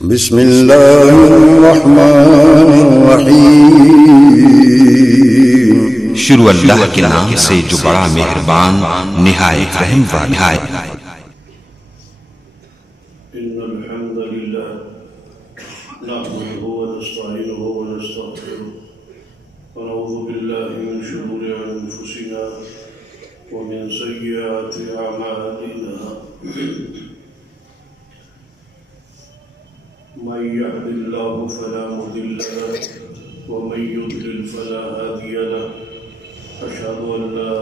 بسم اللہ الرحمن الرحیم۔ شروع اللہ کے نام سے جو بڑا مہربان نہایت رحم والا ہے۔ ان الحمد للہ نحمده ونستعینه ونستغفره ونعوذ باللہ من شرور انفسنا ومن سیئات اعمالنا من يهد الله فلا مضل له ومن يضلل فلا هادي له أشهد أن لا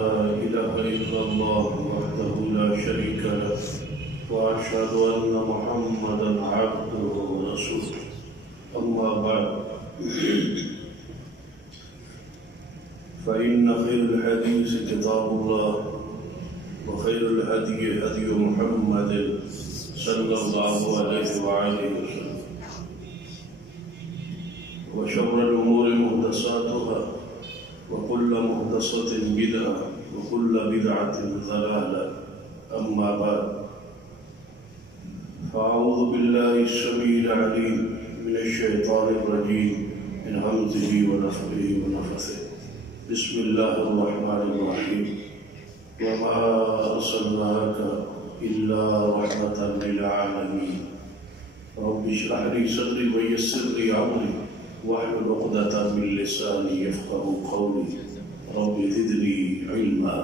إله إلا الله وحده لا شريك له وأشهد أن محمدا عبده ورسوله أما بعد فإن خير الحديث كتاب الله وخير الهدي هدي محمد صلى الله عليه وآله وسلم وشر الأمور محدثاتها وكل محدثة بدعة وكل بدعة ضلالة أما بعد فأعوذ بالله السميع العليم من الشيطان الرجيم من همزه ونفخه ونفثه بسم الله الرحمن الرحيم وما أرسلناك إلا رحمة للعالمين رب اشرح لي صدري ويسر لي أمري واحلل عقدة من لساني يفقهوا قولي رب زدني علما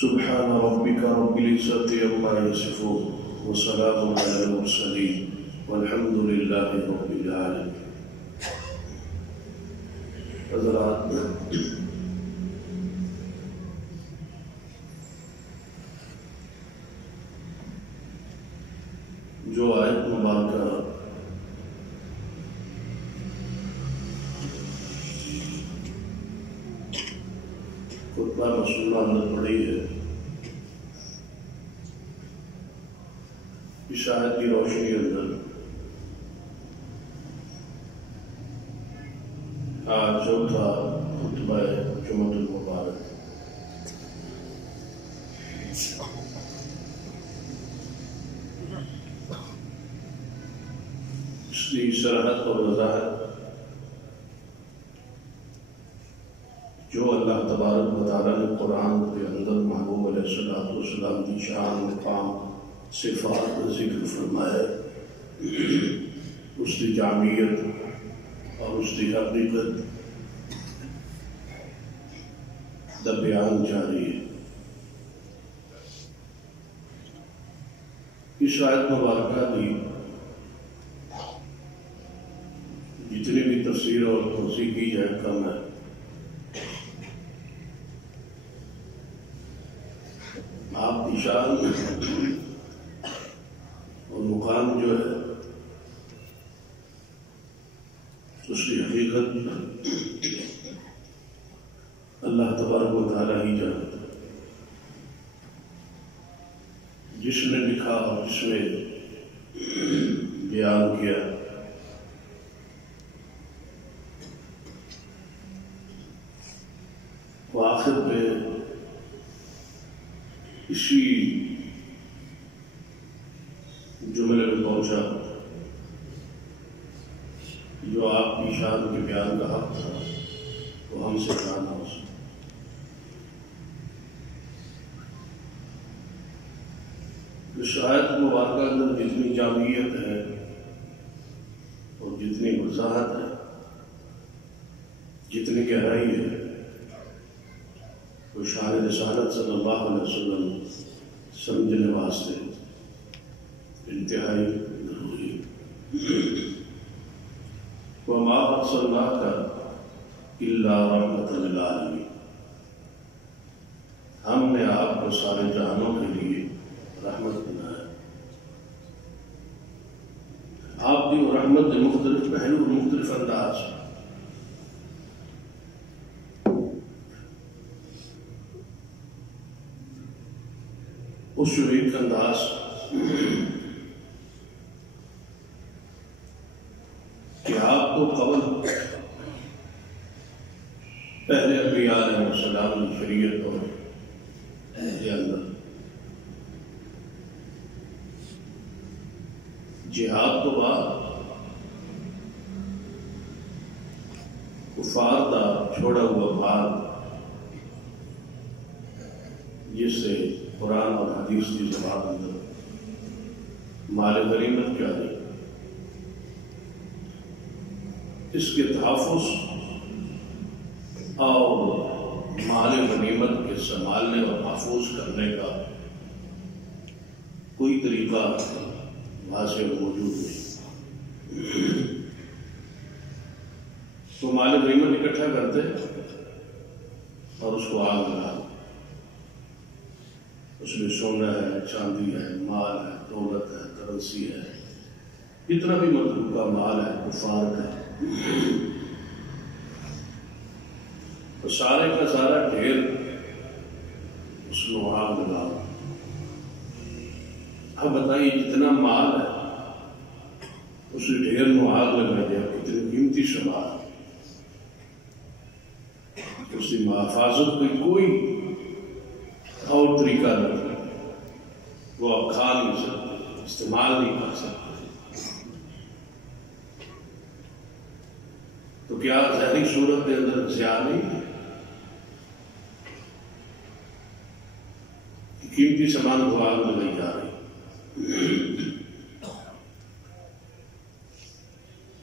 سبحان ربك رب العزة عما يصفون وسلام على المرسلين والحمد لله رب العالمين۔ حضرات، جو آیت مبارکہ خطبہ رسولہ اندر پڑھی ہے، اس آیت کی روشنی اندر آج چوتھا خطبہ جمعۃ المبارک، اس کی شرحت اور وضاحت جو اللہ تبارک و تعالیٰ نے قرآن کے اندر محبوب علیہ السلام کی شان، مقام، صفات کا ذکر فرمایا، اس کی جامعیت اور اس کی حقیقت دا بیان جاری ہے۔ اس آیت مبارکہ کی جتنی بھی تفسیر اور توضیح کی جائے کم ہے۔ آپ کی شان اور مقام جو ہے اس کی حقیقت اللہ تبارک و تعالیٰ ہی جانتا ہے۔ جس نے لکھا اور جس نے بیان کیا وہ آخر پہ اسی جملے میں پہنچا جو آپ کی شان کے بیان کا حق تھا وہ ہم سے بیان ہو سکتا۔ اس آیت مبارکہ اندر جتنی جامعیت ہے اور جتنی وضاحت ہے، جتنی گہرائی ہے، وہ شان رسالت صلی اللہ علیہ وسلم سمجھنے واسطے انتہائی ضروری ہے۔ وَمَا أَرْسَلْنَاكَ إِلَّا رَحْمَةً لِلْعَالَمِينَ، ہم نے آپ کو سارے جہانوں کے لیے رحمت بنایا۔ آپ کی رحمت کے مختلف پہلو، مختلف انداز، اس شریک انداز کہ آپ کو قبل پہلے انبیاء علیہ السلام کی شریعت اور کے اندر جہاد تو بعد کفار کا چھوڑا ہوا مال جس سے قرآن اور حدیث کی زبان اندر مال غنیمت کیا ہے، اس کے تحفظ اور مال غنیمت کے سنبھالنے اور محفوظ کرنے کا کوئی طریقہ واضح موجود نہیں۔ تو مال غنیمت اکٹھا کرتے اور اس کو آگ لگا، اس میں سونا ہے، چاندی ہے، مال ہے، دولت ہے، کرنسی ہے، جتنا بھی متروکہ مال ہے، کفار ہے، تو سارے کا سارا ڈھیر اس کو آگ لگاؤ۔ اب بتائیے جتنا مال ہے اس ڈھیر میں آگ لگا دیا، کتنی قیمتی سامان، اس کی حفاظت کی کوئی اور طریقہ نہیں، وہ آپ کھا نہیں سکتے، استعمال نہیں کر سکتے۔ تو کیا ظاہری صورت کے اندر زیادہ نہیں ہے؟ قیمتی سامان کو آگ لگائی جا رہی،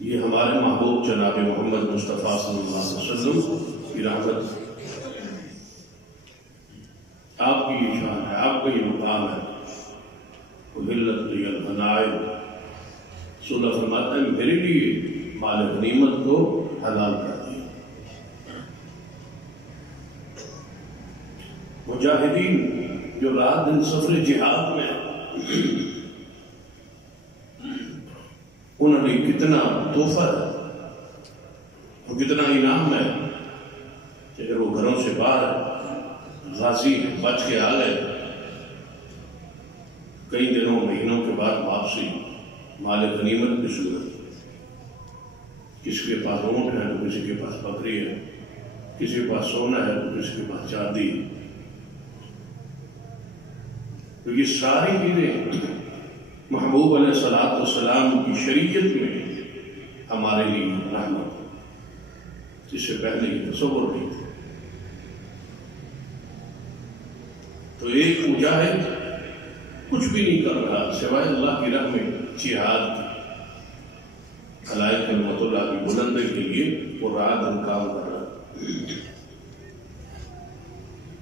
یہ ہمارے محبوب جناب محمد مصطفیٰ صلی اللہ علیہ وسلم کی رحمت، آپ کی یہ شان ہے، آپ کا یہ مقام ہے۔ احلت لی الغنائم، سولہ فرماتا ہے میرے لیے مال غنیمت کو حلال کر دیا۔ مجاہدین جو رات دن سفر جہاد میں انہوں نے کتنا تحفہ ہے اور کتنا انعام ہے کہ اگر وہ گھروں سے باہر غازی بچ کے آ گئے، کئی دنوں مہینوں کے بعد واپسی مال غنیمت کی صورت، کسی کے پاس اونٹ ہے تو کسی کے پاس بکری ہے، کسی کے پاس سونا ہے تو کسی کے پاس چاندی ہے۔ تو یہ ساری چیزیں محبوب علیہ الصلوۃ والسلام کی شریعت میں ہمارے لیے رحمت، جس سے پہلے یہ تصور نہیں تھا۔ تو ایک مجاہد کچھ بھی نہیں کر رہا سوائے اللہ کی راہ میں جہاد کی، خلائق کلمت اللہ کی بلندی کے لیے وہ رات دن کام کر رہا،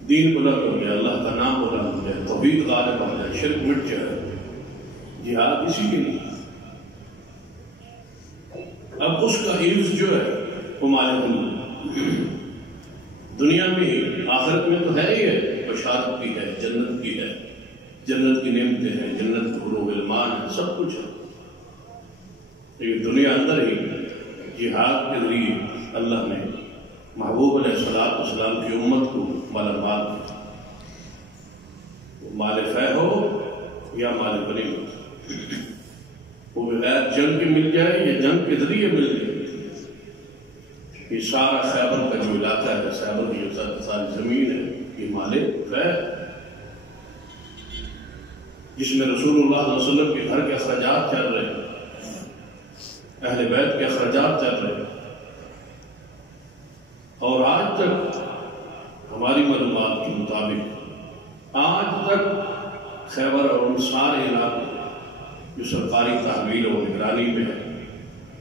دین بلند ہو جائے، اللہ کا نام بلند ہو جائے، توحید غالب ہو جائے، شرک مٹ جائے، جہاد اسی کے لیے۔ اب اس کا عز جو ہے وہ مال غنیمت، دنیا میں ہی، آخرت میں تو ہے ہی ہے، بشارت بھی ہے، جنت بھی ہے، جنت کی نعمتیں ہیں، جنت کے حور و غلمان ہیں، سب کچھ ہے۔ لیکن دنیا اندر ہی جہاد کے ذریعے اللہ نے محبوب علیہ الصلوۃ والسلام کی امت کو مال مال کیا، مال فہ ہو یا مال غنیمت، وہ بغیر جنگ کے مل جائے یا جنگ کے ذریعے مل جائے۔ یہ سارا خیبر کا جو علاقہ ہے، خیبر کی جو ساری زمین ہے، یہ مال فہ، جس میں رسول اللہ صلی اللہ علیہ وسلم کے گھر کے اخراجات چل رہے ہیں، اہل بیت کے اخراجات چل رہے ہیں، اور آج تک ہماری معلومات کے مطابق آج تک خیبر اور ان سارے علاقے جو سرکاری تحویل اور نگرانی میں ہے،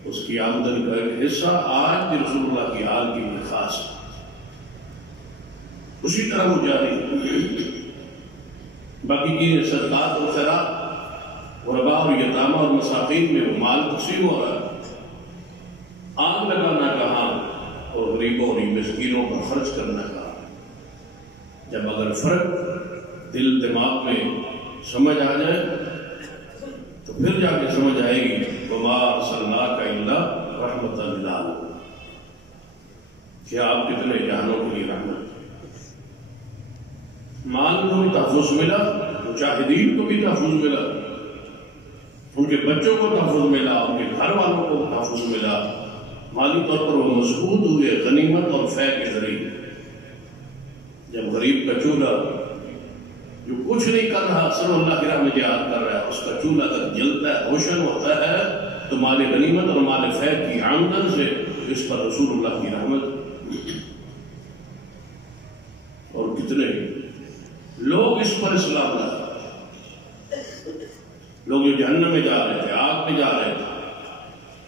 اس کی آمدن کا ایک حصہ آج بھی رسول اللہ کی آل کے لیے خاص ہے، اسی طرح وہ جاری ہے۔ باقی کی صدقات اور خیرات، غرباء اور یتامہ اور مساکین میں وہ مال تقسیم ہو رہا ہے، آگ لگانا کہاں اور غریبوں اور مسکینوں پر خرچ کرنا کہاں۔ جب اگر فرق دل دماغ میں سمجھ آ جائے تو پھر جا کے سمجھ آئے گی وَمَا أَرْسَلْنَاكَ إِلَّا رَحْمَةً لِلْعَالَمِينَ، کہ آپ کتنے جہانوں کے لیے رحمت۔ مال کو بھی تحفظ ملا، مجاہدین کو بھی تحفظ ملا، ان کے بچوں کو تحفظ ملا، ان کے گھر والوں کو تحفظ ملا، مالی طور پر وہ مضبوط ہوئے غنیمت اور فے کے ذریعے۔ جب غریب کا چولہا جو جو کچھ نہیں کر رہا صرف اللہ کی راہ میں جہاد کر رہا ہے، اس کا چولہا اگر جلتا ہے، روشن ہوتا ہے، تو مال غنیمت اور مال فیض کی آمدن سے اس پر رسول اللہ کی رحمت۔ اور کتنے لوگ اس پر اسلام لائے، لوگ جو جہنم میں جا رہے تھے، آگ میں جا رہے تھے،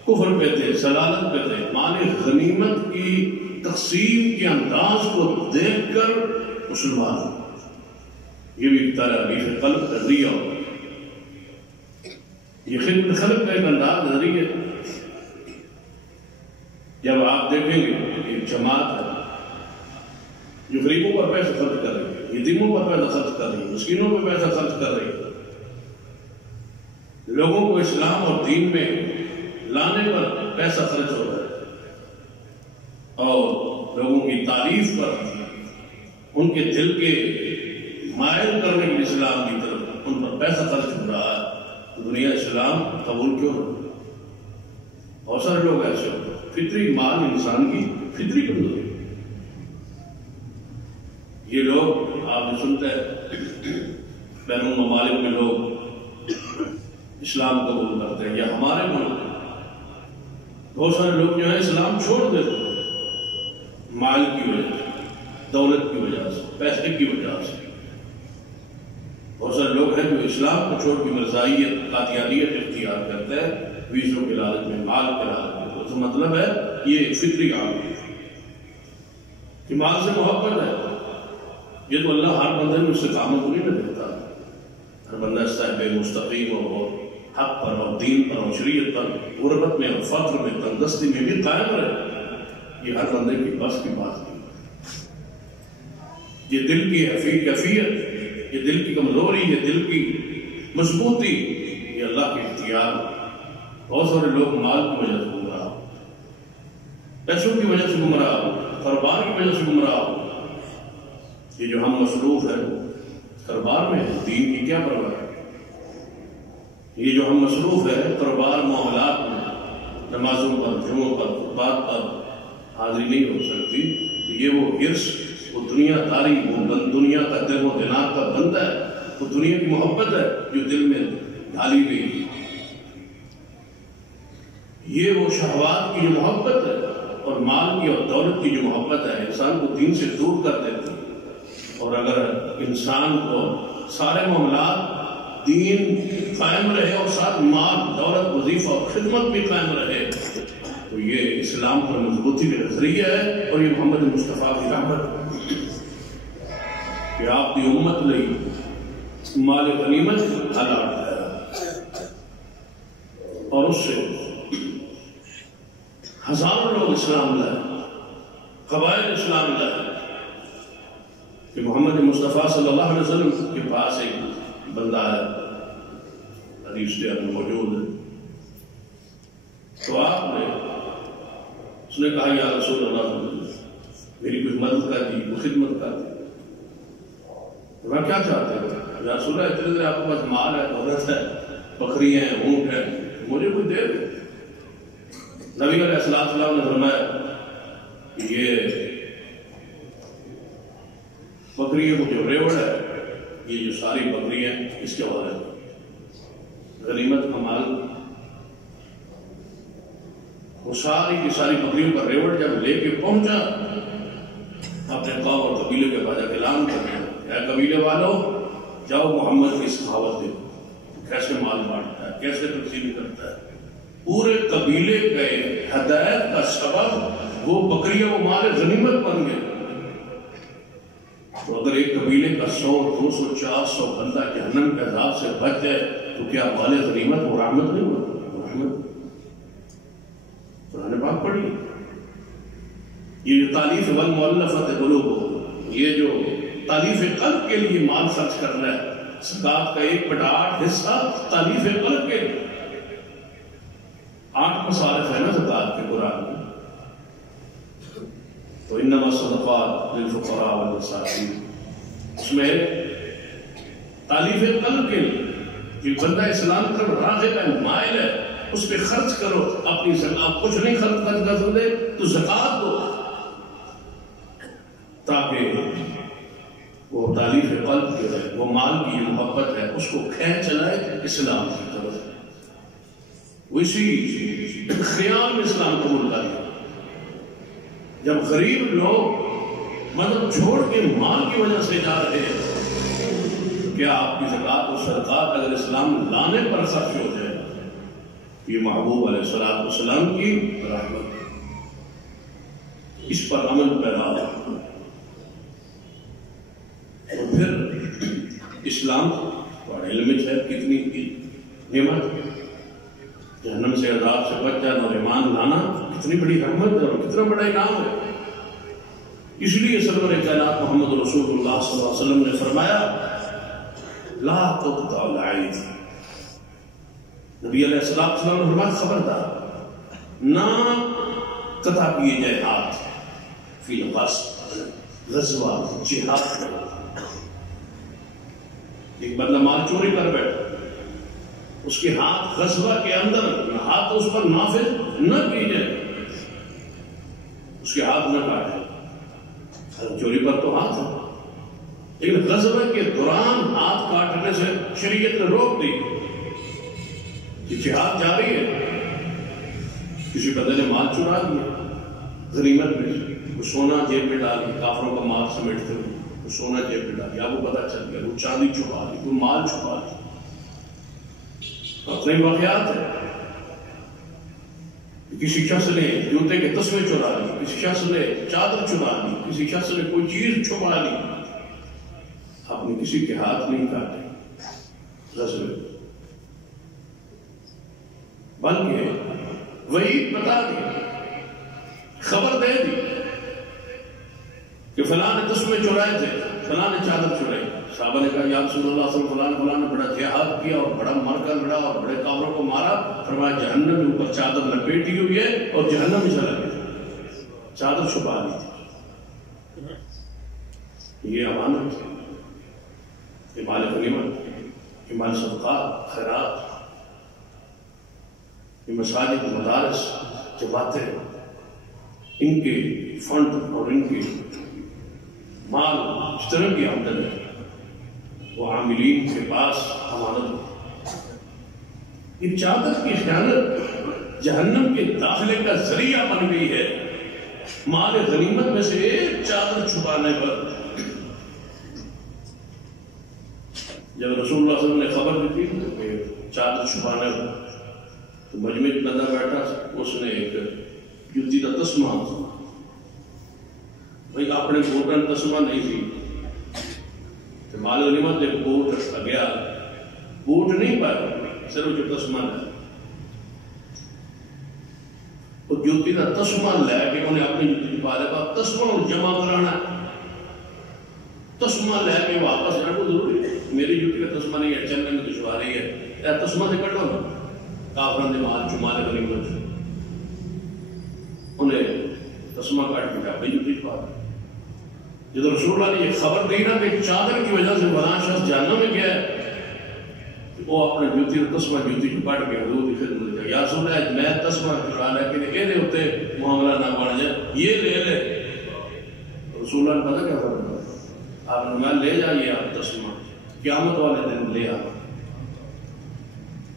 کفر پہ تھے، ضلالت پہ تھے، مال غنیمت کی تقسیم کے انداز کو دیکھ کر مسلمان ہوئے۔ یہ بھی ایک تعریف قلب کا ذریعہ ہو، یہ خدمت خلق کا ایک انداز نظریہ ہے۔ جب آپ دیکھیں گے ایک جماعت ہے جو غریبوں پر پیسہ خرچ کر رہی ہے، یتیموں پر پیسہ خرچ کر رہی ہے، مسکینوں پر پیسہ خرچ کر رہی ہے، لوگوں کو اسلام اور دین میں لانے پر پیسہ خرچ ہو رہا ہے، اور لوگوں کی تعریف پر، ان کے دل کے مائل کرنے کے اسلام کی طرف ان پر پیسہ خرچ ہو رہا ہے، تو دنیا اسلام قبول کیوں نہ؟ بہت سارے لوگ ایسے ہوتے ہیں، فطری مال انسان کی فطری کمزوری۔ یہ لوگ آپ جو سنتے ہیں بین الممالک میں لوگ اسلام قبول کرتے ہیں، یا ہمارے ملک بہت سارے لوگ جو ہے اسلام چھوڑ دیتے ہیں مال کی وجہ سے، دولت کی وجہ سے، پیسے کی وجہ سے۔ بہت سارے لوگ ہیں جو اسلام کو چھوڑ کے مرزائیت، قادیانیت اختیار کرتے ہیں، ویزوں کے لالچ میں، مال کے لالچ میں۔ تو مطلب ہے یہ ایک فطری عامل ہے کہ مال سے محبت ہے۔ یہ تو اللہ ہر بندے میں استقامت کو نہیں دیتا، ہر بندہ صاحب مستقیم اور حق پر اور دین پر اور شریعت پر، غربت میں اور فقر میں، تندرستی میں بھی قائم رہے۔ یہ ہر بندے کی بس کی بات نہیں، یہ دل کی کیفیت، یہ دل کی کمزوری، یہ دل کی مضبوطی، یہ اللہ کے اختیار۔ بہت سارے لوگ مال کی وجہ سے گمراہ، پیسوں کی وجہ سے گمراہ، کاروبار کی وجہ سے گمراہ۔ یہ جو ہم مصروف ہیں کاروبار میں، دین کی کیا پرواہ ہے؟ یہ جو ہم مصروف ہیں کاروبار معاملات میں، نمازوں پر، جمعوں پر، خطبات پر حاضری نہیں ہو سکتی، تو یہ وہ حرص، وہ دنیا داری، وہ دنیا کا دل و دماغ کا بندہ ہے، وہ دنیا کی محبت ہے جو دل میں ڈالی گئی۔ یہ وہ شہوات کی جو محبت ہے، اور مال کی اور دولت کی جو محبت ہے، انسان کو دین سے دور کر دیتی ہے۔ اور اگر انسان کو سارے معاملات دین قائم رہے اور ساتھ مال، دولت، وظیفہ اور خدمت بھی قائم رہے، تو یہ اسلام پر مضبوطی کا ذریعہ ہے، اور یہ محمد مصطفیٰ کی رحمت کہ آپ کی امت لئی مال غنیمت حلال ہے، اور اس سے ہزاروں لوگ اسلام لائے، قبائل اسلام لائے۔ کہ محمد مصطفیٰ صلی اللہ علیہ وسلم کے پاس ایک بندہ ہے، حدیث میں موجود ہے، تو آپ نے اس نے کہا یا رسول اللہ میری کچھ مدد کر دی، کوئی خدمت کر دی۔ میں کیا چاہتے ہیں یا رسول اللہ؟ اتنے دیر آپ کے پاس مال ہے، دولت ہے، بکری ہیں، اونٹ ہیں، مجھے کوئی دے دے۔ نبی علیہ السلام نے فرمایا کہ یہ بکریوں کو جو ریوڑ ہے، یہ جو ساری بکری ہیں، اس کے حوالے غنیمت کا مال، وہ ساری کی ساری بکریوں کا ریوڑ جب لے کے پہنچا اپنے قوم اور قبیلے کے بعد اعلان کرنا، اے قبیلے والوں، جاؤ محمد کی سخاوت دیکھو، کیسے مال بانٹتا ہے، کیسے تقسیم کرتا ہے۔ پورے قبیلے کے ہدایت کا سبب وہ بکریاں و مال غنیمت بن گئے۔ تو اگر ایک قبیلے کا 100، 200، 400 بندہ جہنم کے عذاب سے بچ جائے تو کیا مال غنیمت وہ رحمت نہیں ہوا؟ رحمت۔ قرآن پاک پڑھی، یہ جو تالیف والمؤلفۃ قلوبہم، یہ جو تالیف قلب کے لیے مال خرچ کر رہا ہے، زکوٰۃ کا 1/8 حصہ تالیف قلب کے لیے۔ 8 مصارف ہے نا زکوٰۃ کے قرآن میں، تو انما الصدقات للفقراء والمساکین، اس میں تالیف قلب کے لیے کہ بندہ اسلام کی طرف راغب ہے، مائل ہے، اس پہ خرچ کرو اپنی زکوٰۃ۔ کچھ نہیں خرچ کر سکتے تو زکوٰۃ دو، تاکہ وہ تالیف قلب جو ہے، وہ مال کی محبت ہے، اس کو کھینچ لائے اسلام کی طرف، وہ اسی خیال میں اسلام قبول کر لیا۔ جب غریب لوگ مدد چھوڑ کے مال کی وجہ سے جا رہے ہیں، کیا آپ کی زکوٰۃ و صدقات اگر اسلام لانے پر خرچ ہو جائے؟ یہ محبوب علیہ السلام کی رحمت، اس پر عمل پیدا ہوا۔ اور پھر اسلام اور علم ہے کتنی نعمت، جہنم سے عذاب سے بچ جانا اور ایمان لانا کتنی بڑی رحمت ہے اور کتنا بڑا انعام ہے۔ اس لیے سرور کائنات محمد رسول اللہ صلی اللہ علیہ وسلم نے فرمایا لا تقطع العید، نبی علیہ السلام نے فرمایا خبردار نہ قطع کیے جائے ہاتھ فی الغصب، غزوہ جہاد میں۔ ایک بندہ مال چوری کر بیٹھا، اس کے ہاتھ غزوہ کے اندر ہاتھ اس پر نافذ نہ کی جائے، اس کے ہاتھ نہ کاٹے۔ چوری پر تو ہاتھ ہے، لیکن غزوہ کے دوران ہاتھ کاٹنے سے شریعت نے روک دی کہ جہاد جاری ہے۔ کسی بندے نے مال چرا دیا، غنیمت میں وہ سونا جیب میں ڈالی، کافروں کا مال سمیٹتے ہوئے وہ سونا جیب میں ڈالی، اب وہ پتہ چل گیا، وہ چاندی چھپا لی، وہ مال چھپا لی۔ اپنے واقعات ہے، کسی شخص نے جوتے کے تسمے چرا لی، کسی شخص نے چادر چرا لی، کسی شخص نے کوئی چیز چھپا لی، آپ نے کسی کے ہاتھ نہیں کاٹے غزوے، بلکہ وہی بتا دی، خبر دے دی کہ فلاں نے تسمے چرائے تھے، فلاں نے چادر چرائی۔ صحابہ نے کہا یا رسول اللہ صلی اللہ علیہ وسلم نے بڑا جہاد کیا اور بڑا مر کر لڑا اور بڑے کافروں کو مارا، فرمایا جہنم کے اوپر چادر لپیٹی ہوئی ہے اور جہنم میں چلا گیا، چادر چھپا لی تھی۔ یہ امانت، یہ مال غنیمت، یہ مال صدقات خیرات، یہ مساجد مدارس جماعتیں، ان کے فنڈ اور ان کے مال اس طرح کی آمدن ہے، وہ عاملین کے پاس امانت۔ یہ چادر کی خیانت جہنم کے داخلے کا ذریعہ بن گئی ہے، مال غنیمت میں سے ایک چادر چھپانے پر۔ جب رسول اللہ صلی اللہ علیہ وسلم نے خبر دی تھی کہ چادر چھپانے پر، تو مجمع میں بندہ بیٹھا، اس نے ایک جوتی کا تسمہ، بھائی اپنے کوٹن تسمہ نہیں تھی، مال غنیمت ایک بوٹ رکھا گیا، بوٹ نہیں پایا، صرف جو تسمہ ہے، وہ جوتی کا تسمہ لے کے انہیں اپنی جوتی پا لے گا، تسمہ جمع کرانا، تسمہ لے کے واپس جانا کو ضروری ہے، میری جوتی کا تسمہ نہیں ہے، چلنے میں دشواری ہے، تسمہ سے کٹو نا، کافروں نے مال چمال غنیمت، انہیں تسمہ کاٹ کے اپنی جوتی پا لے۔ جب رسول اللہ نے یہ خبر دی نا کہ چادر کی وجہ سے فلاں شخص جہنم میں گیا ہے، وہ اپنے جوتی تسمہ جوتی پڑ کے حضور کی خدمت میں یا رسول اللہ میں تسمہ چرا لے کے یہ ہوتے معاملہ نہ بڑھ جائے، یہ لے لے۔ رسول اللہ نے پتہ کیا فرمایا؟ آپ نے لے جائیے آپ تسمہ، قیامت والے دن لے آ،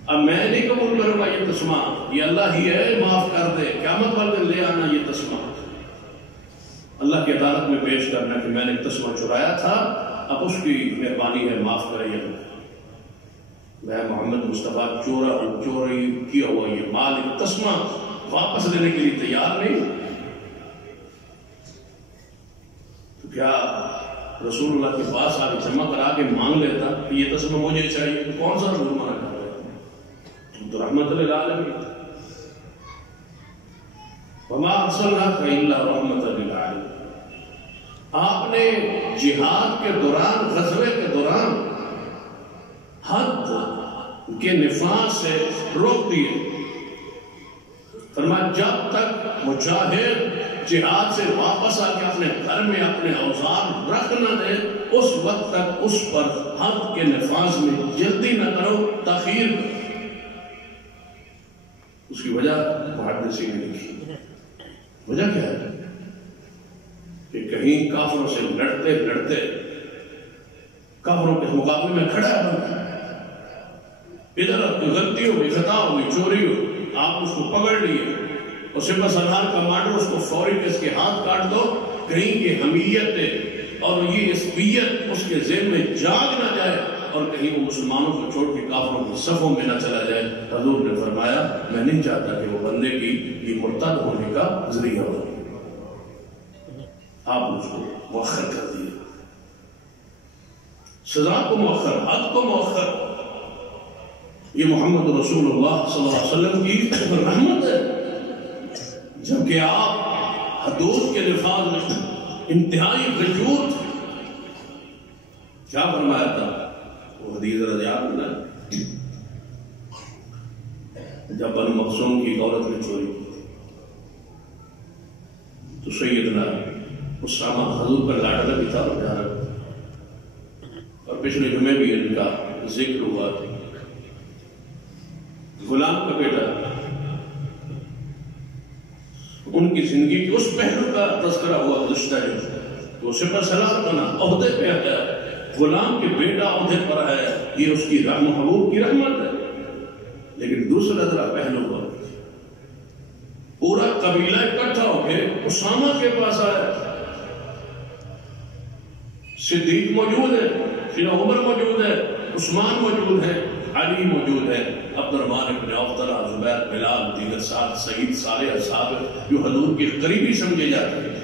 اب میں نہیں قبول کروں گا یہ تسمہ، یہ اللہ ہی ہے معاف کر دے، قیامت والے دن لے آنا یہ تسمہ، اللہ کی عدالت میں پیش کرنا کہ میں نے تسمہ چرایا تھا، اب اس کی مہربانی ہے معاف کرے، میں محمد مصطفیٰ چوری کیا ہوا یہ مال تسمہ واپس لینے کے لیے تیار نہیں، تو کیا رسول اللہ کے پاس آ کے جمع کرا کے مانگ لیتا کہ یہ تسمہ مجھے چاہیے، تو کون سا رسول منع کر رہے تم تو رحمت للعالمین، وما ارسلناک الا رحمت للعالمین۔ آپ نے جہاد کے دوران، غزوے کے دوران حد کے نفاذ سے روک دیے، فرمایا جب تک مجاہد جہاد سے واپس آ کے اپنے گھر میں اپنے اوزار رکھ نہ دے، اس وقت تک اس پر حد کے نفاذ میں جلدی نہ کرو، تاخیر کرو۔ اس کی وجہ محدثین نے لکھی، وجہ کیا ہے کہ کہیں کافروں سے لڑتے لڑتے کافروں کے مقابلے میں کھڑا ہے، ادھر کوئی غلطی ہو گئی، خطا ہو گئی، چوری ہو، آپ اس کو پکڑ لیے اور سپہ سالار کمانڈر اس کو فوری اس کے ہاتھ کاٹ دو، کہیں یہ حمیت اور یہ عصبیت اس کے ذہن میں جاگ نہ جائے اور کہیں وہ مسلمانوں کو چھوڑ کے کافروں کی صفوں میں نہ چلا جائے۔ حضور نے فرمایا میں نہیں چاہتا کہ وہ بندے کی یہ مرتد ہونے کا ذریعہ ہو، آپ اس کو مؤخر کر دیے، سزا کو مؤخر، حد کو مؤخر۔ یہ محمد رسول اللہ صلی اللہ علیہ وسلم کی رحمت ہے، جبکہ آپ حدود کے نفاذ میں انتہائی غیور تھے۔ کیا فرمایا تھا وہ حدیث رضی اللہ عنہ، جب بنو مخزوم کی عورت نے چوری کی تو سیدنا اسامہ حضور پر لاڈلا بھی تھا اور جا رہا تھا، اور پچھلے جمعے بھی ان کا ذکر ہوا تھا۔ غلام کا بیٹا، ان کی زندگی کے اس پہلو کا تذکرہ ہوا گزشتہ ہے تو سپہ سالار بنا، عہدے پہ آیا، غلام کے بیٹا عہدے پر آیا، یہ اس کی محبوب کی رحمت ہے۔ لیکن دوسرا ذرا پہلو ہوا، پورا قبیلہ اکٹھا ہو کے اسامہ کے پاس آیا، صدیق موجود ہے، سیدنا عمر موجود ہے، عثمان موجود ہے، علی موجود ہے، عبد الرحمن بن عوف، طلحہ، زبیر، بلال، دیگر سعد، سعید، سارے اصحاب جو حضور کے قریبی سمجھے جاتے ہیں،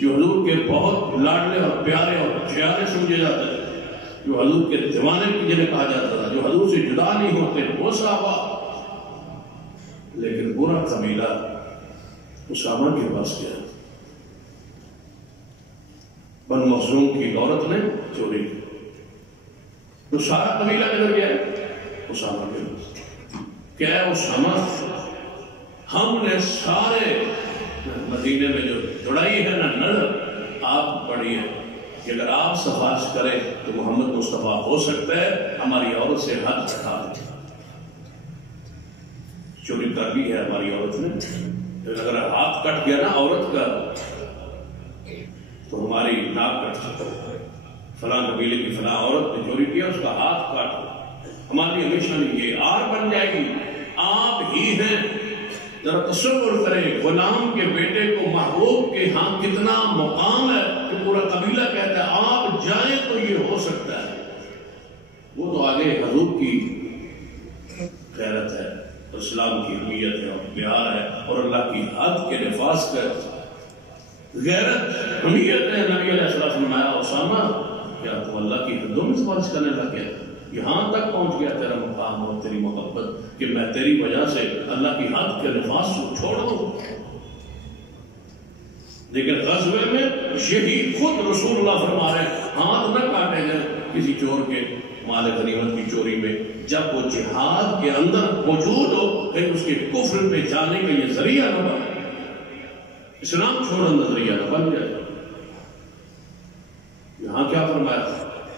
جو حضور کے بہت لاڈلے اور پیارے اور پیارے سمجھے جاتے ہیں، جو حضور کے دیوانے کی جنہیں کہا جاتا تھا، جو حضور سے جدا نہیں ہوتے، وہ صحابہ۔ لیکن پورا قبیلہ اسامہ کے پاس گیا، بنو مخزوم کی عورت نے چوری کی تو سارا قبیلہ کدھر گیا؟ اسامہ کے پاس۔ کیا ہے اسامہ؟ ہم نے سارے مدینے میں جو جڑائی ہے نا نظر، آپ پڑھی ہے کہ اگر آپ سفارش کریں تو محمد مصطفیٰ ہو سکتا ہے، ہماری عورت سے ہاتھ ہٹا دیں۔ چوری کر لی ہے ہماری عورت نے، اگر ہاتھ کٹ گیا نا عورت کا تو ہماری ناک کٹ سکتا ہے، فلاں قبیلے کی فلاں عورت نے چوری کیا، اس کا ہاتھ کاٹ، ہماری ہمیشہ نہیں، یہ آر بن جائے گی، آپ ہی ہیں۔ ذرا تصور کریں، غلام کے بیٹے کو محبوب کے ہاں کتنا مقام ہے کہ پورا قبیلہ کہتا ہے آپ جائیں تو یہ ہو سکتا ہے۔ وہ تو آگے حضور کی غیرت ہے، اسلام کی اہمیت ہے اور پیار ہے اور اللہ کی حد کے نفاذ کا غیرت اہمیت ہے۔ نبی علیہ السلام نے فرمایا اسامہ کیا تو اللہ کی حدوں میں سفارش کرنے لگ گیا؟ یہاں تک پہنچ گیا تیرا مقام اور تیری محبت کہ میں تیری وجہ سے اللہ کی حد کے نفاذ کو چھوڑ دوں۔ لیکن غزوے میں یہی خود رسول اللہ فرما رہے ہیں ہاتھ نہ کاٹے گئے کسی چور کے مال غنیمت کی چوری میں، جب وہ جہاد کے اندر موجود ہو، کہیں اس کے کفر پہ جانے کا یہ ذریعہ نہ بنے، اسلام چھوڑنے کا ذریعہ نہ بن جائے۔ یہاں کیا فرمایا؟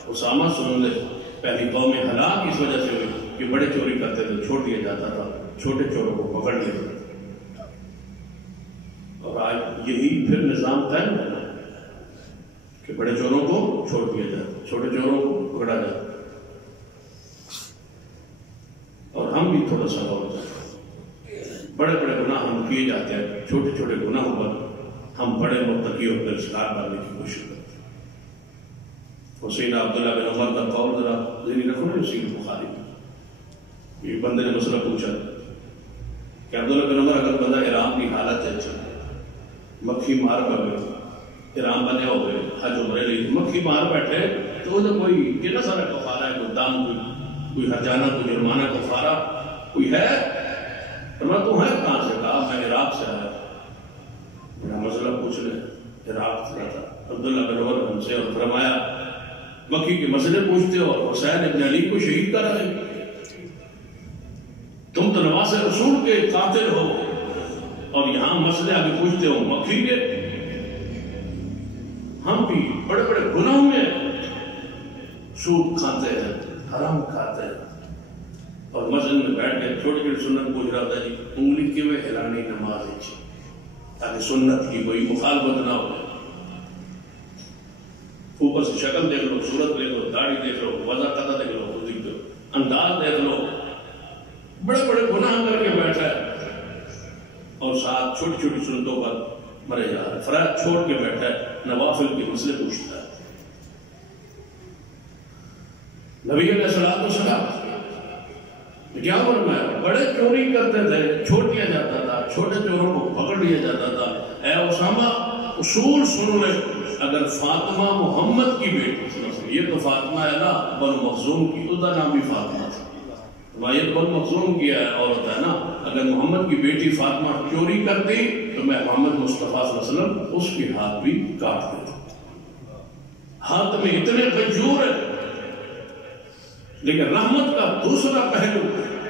اسامہ سن لے، پہلی قوم ہلاک اس وجہ سے ہوئی کہ بڑے چوری کرتے تھے، چھوڑ دیا جاتا تھا، چھوٹے چوروں کو پکڑ لیتے تھے، اور آج یہی پھر نظام قائم ہے کہ بڑے چوروں کو چھوڑ دیا جائے، چھوٹے چوروں کو پکڑا جائے، اور ہم بھی تھوڑا سا اور بڑے بڑے گناہ ہم کیے جاتے ہیں، چھوٹے چھوٹے گناہوں پر ہم بڑے متقی اور پرہیزگار بننے کی کوشش کرتے ہیں۔ سیدنا عبداللہ بن عمر کا قول ذرا ذہنی رکھو نا، صحیح بخاری میں یہ بندے نے مسئلہ پوچھا کہ عبداللہ بن عمر اگر بندہ احرام کی حالت ہے، مکھی مار کر احرام بنے ہو گئے، حج عمرے لی، مکھی مار بیٹھے تو ادھر کوئی کتنا سارا کفارہ ہے، کوئی دام، کوئی ہرجانہ، کوئی جرمانہ کفارہ کوئی ہے؟ فرمایا تو ہے کہاں سے؟ کہا میں عراق سے آیا، میرا مسئلہ پوچھ لیں، عراق سے تھا۔ عبداللہ بن عمر ہم سے اور فرمایا مکی کے مسئلے پوچھتے ہو اور حسین ابن علی کو شہید کر رہے، تم تو نواز رسول کے قاتل ہو اور یہاں مسئلے آگے پوچھتے ہو مکی کے۔ ہم بھی بڑے بڑے گناہوں میں سود کھاتے ہیں، حرام کھاتے ہیں، اور مسجد میں بیٹھ کے چھوٹی چھوٹی سنت پوچھ رہا تھا جی انگلی کی میں ہلانی نماز ہے تاکہ سنت کی کوئی مخالفت نہ ہو۔ اوپر سے شکل دیکھ لو، صورت دیکھ لو، داڑھی دیکھ لو، وضع قطع دیکھ لو، انداز دیکھ لو، بڑے بڑے گناہ کر کے بیٹھا ہے اور ساتھ چھوٹی چھوٹی سنتوں پر مرے جا رہا ہے، فرائض چھوڑ کے بیٹھا ہے، نوافل کے مسئلے پوچھتا ہے۔ نبی علیہ السلام کیا فرمایا؟ بڑے چوری کرتے تھے، چھوڑ دیا جاتا تھا، چھوٹے چوروں کو پکڑ لیا جاتا تھا۔ اے اسامہ اصول سن لے، اگر فاطمہ محمد کی بیٹی، یہ تو فاطمہ ہے نا بنو مخزوم کی، اس کا نام بھی فاطمہ تھا، یہ بنو مخزوم کی عورت ہے نا، اگر محمد کی بیٹی فاطمہ چوری کرتی تو میں محمد مصطفیٰ صلی اللہ علیہ وسلم اس کے ہاتھ بھی کاٹ دیتا۔ ہاتھ میں اتنے غیور ہے، لیکن رحمت کا دوسرا پہلو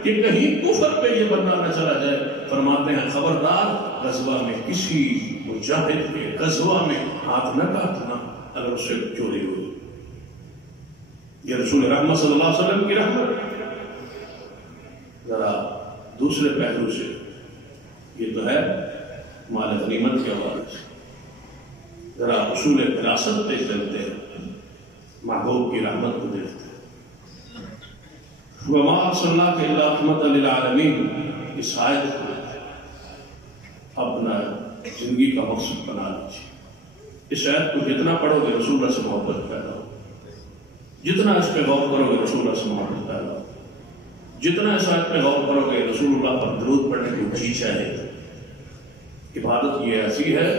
کہ کہیں کفر پہ یہ بندہ نہ چلا جائے، فرماتے ہیں خبردار غزوہ میں کسی مجاہد کے غزوہ میں ہاتھ نہ کاٹنا اگر اس سے چوری ہوئی۔ یہ رسول رحمت صلی اللہ علیہ وسلم کی رحمت۔ ذرا دوسرے پہلو سے، یہ تو ہے مال غنیمت کے حوالے سے، ذرا اصول وراثت پہ چلتے ہیں، محبوب کی رحمت کو دیکھتے ہیں۔ وَمَا أَرْسَلْنَاكَ إِلَّا رَحْمَةً لِلْعَالَمِينَ، اس آیت کو اپنا زندگی کا مقصد بنا لیجیے۔ اس آیت کو جتنا پڑھو گے رسول اللہ سے محبت پیدا ہو، جتنا اس پہ غور کرو گے رسول اللہ سے محبت پیدا ہو، جتنا اس آیت پہ غور کرو گے رسول اللہ پر درود پڑھنے کی جی چاہے۔ عبادت یہ ایسی ہے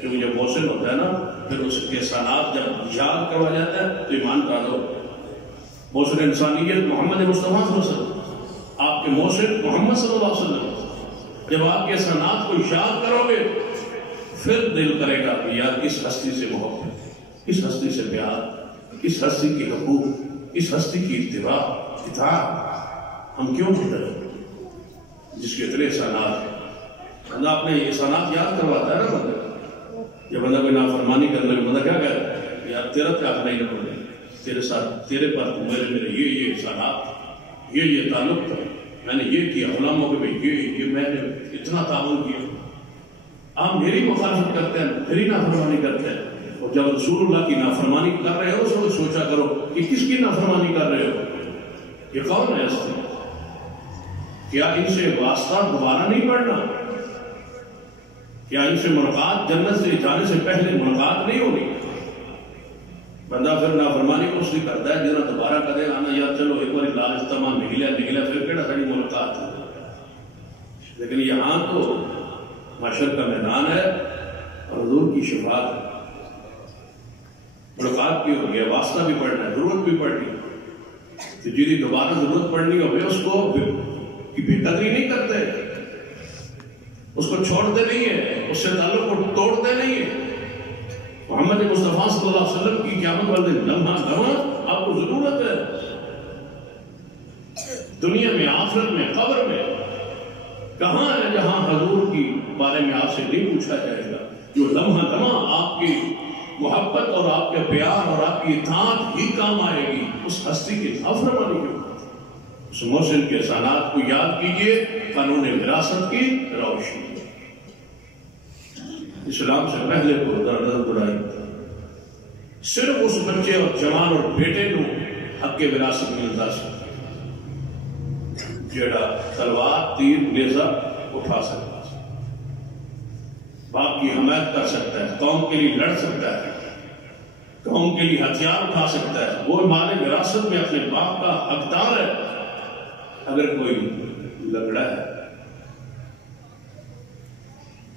کہ جب محسن ہوتا ہے نا، پھر اس کے سالات جب یاد کروا جاتا ہے تو ایمان کا دو محسن انسانیت محمد مصطفیٰ صلی اللہ علیہ وسلم، آپ کے محسن محمد صلی اللہ علیہ وسلم، جب آپ کے سنات کو یاد کرو گے پھر دل کرے گا کہ یار اس ہستی سے محبت، اس ہستی سے پیار، اس ہستی کی حقوق، اس ہستی کی اتباع اطاعت ہم کیوں نہیں کریں جس کے اتنے احسانات ہیں۔ بندہ اپنے احسانات یاد کرواتا ہے نا بندہ، جب بندہ کوئی نافرمانی کرنے میں بندہ کیا کہتا ہے؟ یار تیرا کیا نہیں کرنا، تیرے ساتھ تیرے پر میرے یہ احسانات، یہ تعلق تھا، میں نے یہ کیا غلاموں کے یہ میں نے اتنا تعاون کیا۔ آپ میری مخالفت کرتے ہیں، میری نافرمانی کرتے ہیں، اور جب رسول اللہ کی نافرمانی کر رہے ہو تو سوچا کرو کہ کس کی نافرمانی کر رہے ہو، یہ کون ہے اس نے؟ کیا ان سے واسطہ دوبارہ نہیں پڑھنا؟ کیا ان سے ملاقات جنت سے جانے سے پہلے ملاقات نہیں ہوگی؟ بندہ پھر نافرمانی کو اس لیے کرتا ہے جنہاں دوبارہ کرے آنا، یا چلو ایک بار لالچ تمام نکلا پھر کہنا ساری ملاقات ہے۔ لیکن یہاں تو معاشر کا میدان ہے اور حضور کی شفاعت ہے، ملاقات بھی ہو گیا، واسطہ بھی پڑھنا ہے، ضرورت بھی پڑھنی ہے، تو جی دوبارہ ضرورت پڑھنی ہو اس کو کی بے قدری نہیں کرتے، اس کو چھوڑتے نہیں ہے، اس سے تعلق کو توڑتے نہیں ہے۔ محمد مصطفیٰ صلی اللہ علیہ وسلم کی قیامت والے لمحہ لمحہ آپ کو ضرورت ہے، دنیا میں، آخرت میں، قبر میں۔ کہاں ہے جہاں حضور کی بارے میں آپ سے نہیں پوچھا جائے گا؟ جو لمحہ لمحہ آپ کی محبت اور آپ کے پیار اور آپ کی اطاعت ہی کام آئے گی، اس ہستی کی نافرمانی کیوں؟ اس محسن کے احسانات کو یاد کیجئے، قانون وراثت کی روشنی۔ اسلام سے پہلے کو نظر دلائی صرف اس بچے اور جوان اور بیٹے کو حق وراثت ملتا سی جڑا تلوار تیر نیزہ اٹھا سکتا ہے، باپ کی حمایت کر سکتا ہے، قوم کے لیے لڑ سکتا ہے، قوم کے لیے ہتھیار اٹھا سکتا ہے، وہ مال وراثت میں اپنے باپ کا حقدار ہے۔ اگر کوئی لگڑا ہے،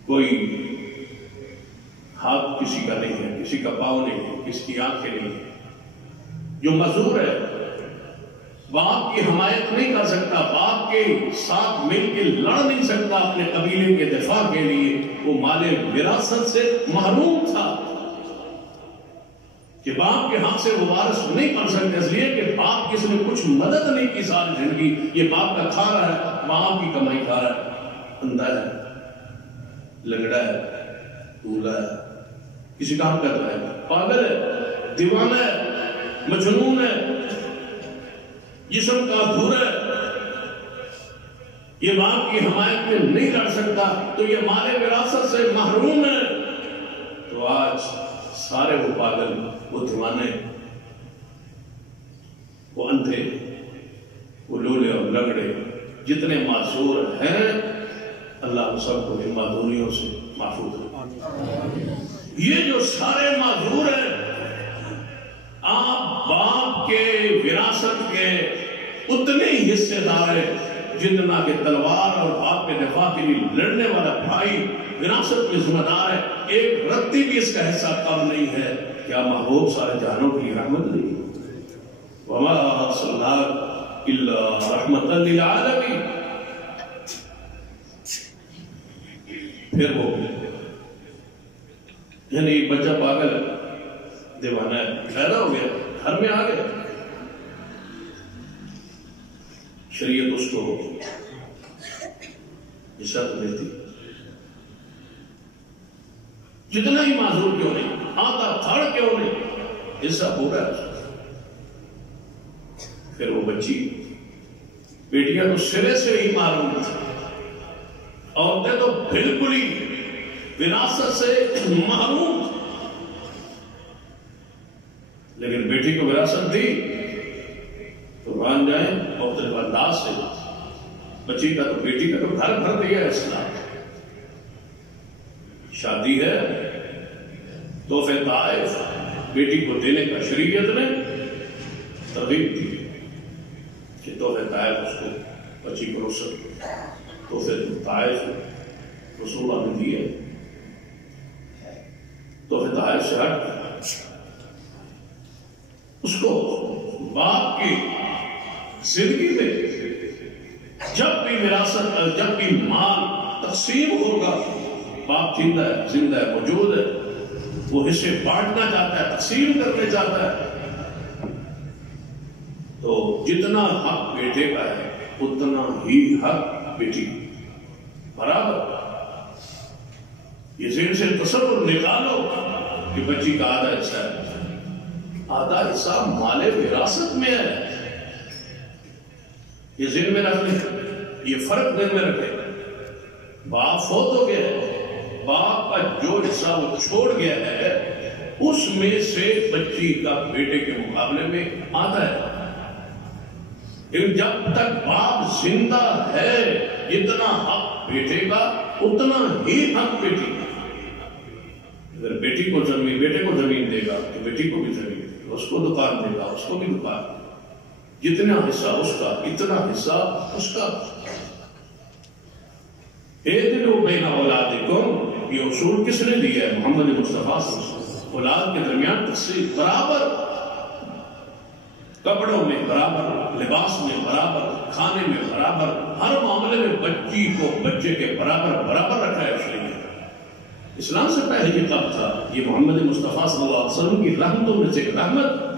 کوئی ہاتھ کسی کا نہیں ہے، کسی کا پاؤں نہیں ہے، کسی کی آنکھیں نہیں ہے، جو معذور ہے، باپ کی حمایت نہیں کر سکتا، باپ کے ساتھ مل کے لڑ نہیں سکتا اپنے قبیلے کے دفاع کے لیے، وہ مال وراثت سے محروم تھا کہ باپ کے حق سے وہ وارث نہیں بن سکتے، اس لیے کہ باپ کس نے کچھ مدد نہیں کی ساری زندگی، یہ باپ کا کھا رہا ہے، باپ کی کمائی کھا رہا ہے، اندھا ہے، لنگڑا ہے، ٹولا ہے، کسی کام کر رہا ہے، پاگل ہے، دیوانہ ہے، مجنون ہے، جسم کا دھور ہے، یہ باپ کی حمایت میں نہیں لڑ سکتا، تو یہ مال وراثت سے محروم ہے۔ تو آج سارے وہ پاگل وہ دیوانے، وہ اندھے، وہ لولے اور لگڑے، جتنے معذور ہیں اللہ ہم سب کو ان معذوریوں سے محفوظ رکھے۔ یہ جو سارے معذور ہیں، آپ باپ کے وراثت کے اتنے ہی حصے دار ہیں جتنا کہ تلوار اور باپ کے دفاع کے لیے لڑنے والا بھائی وراثت میں ذمہ دار ہے، ایک رتی بھی اس کا حصہ کم نہیں ہے۔ کیا محبوب سارے جہانوں کی رحمت نہیں؟ وما ارسلناک الا رحمۃ للعالمین۔ پھر وہ یعنی ایک بچہ پاگل ہے، دیوانہ ہے، پیدا ہو گیا، گھر میں آ گیا، شریعت اس کو حصہ تو دیتی، جتنا ہی معذور کیوں نہیں، آتا تھڑ کیوں نہیں، حصہ پورا ہے۔ پھر وہ بچی، بیٹیاں تو سرے سے ہی معلوم تھی، عورتیں تو بالکل ہی وراثت سے محروم تھی، لیکن بیٹی کو وراثت دی تو مان جائیں مختلف انداز سے، بچی کا تو بیٹی کا تو گھر بھر دیا ہے اسلام، شادی ہے، تحفے تحائف بیٹی کو دینے کا شریعت نے ترغیب دی کہ تحفے تحائف اس کو بچی کو رخصت، تحفے تحائف رسول اللہ نے دیے، تحفے تحائف سے ہٹ اس کو باپ کی زندگی میں جب بھی وراثت، جب بھی مال تقسیم ہوگا، باپ زندہ ہے، موجود ہے، وہ حصے بانٹنا چاہتا ہے، تقسیم کرنے چاہتا ہے، تو جتنا حق بیٹے کا ہے اتنا ہی حق بیٹی برابر۔ یہ ذہن سے تصور نکالو کہ بچی کا آدھا حصہ ہے، آدھا حصہ مال وراثت میں ہے، یہ ذہن میں رکھ لیں، یہ فرق ذہن میں رکھے۔ باپ فوت ہو گیا ہے، باپ کا جو حصہ وہ چھوڑ گیا ہے اس میں سے بچی کا بیٹے کے مقابلے میں آدھا ہے، لیکن جب تک باپ زندہ ہے جتنا حق بیٹے کا اتنا ہی حق بیٹی کا۔ اگر بیٹے کو زمین دے گا تو بیٹی کو بھی زمین دے گا، اس کو دکان دے گا اس کو بھی دکان، جتنا حصہ اس کا اتنا حصہ اس کا۔ اعدلوا بین اولادکم، یہ اصول کس نے دیا ہے؟ محمد مصطفیٰ صلی اللہ علیہ وسلم۔ اولاد کے درمیان تقسیم برابر، کپڑوں میں برابر، لباس میں برابر، کھانے میں برابر، ہر معاملے میں بچی کو بچے کے برابر رکھا ہے شریعت۔ اسلام سے پہلے یہ کب تھا؟ یہ محمد مصطفیٰ صلی اللہ علیہ وسلم کی رحمتوں میں سے رحمت،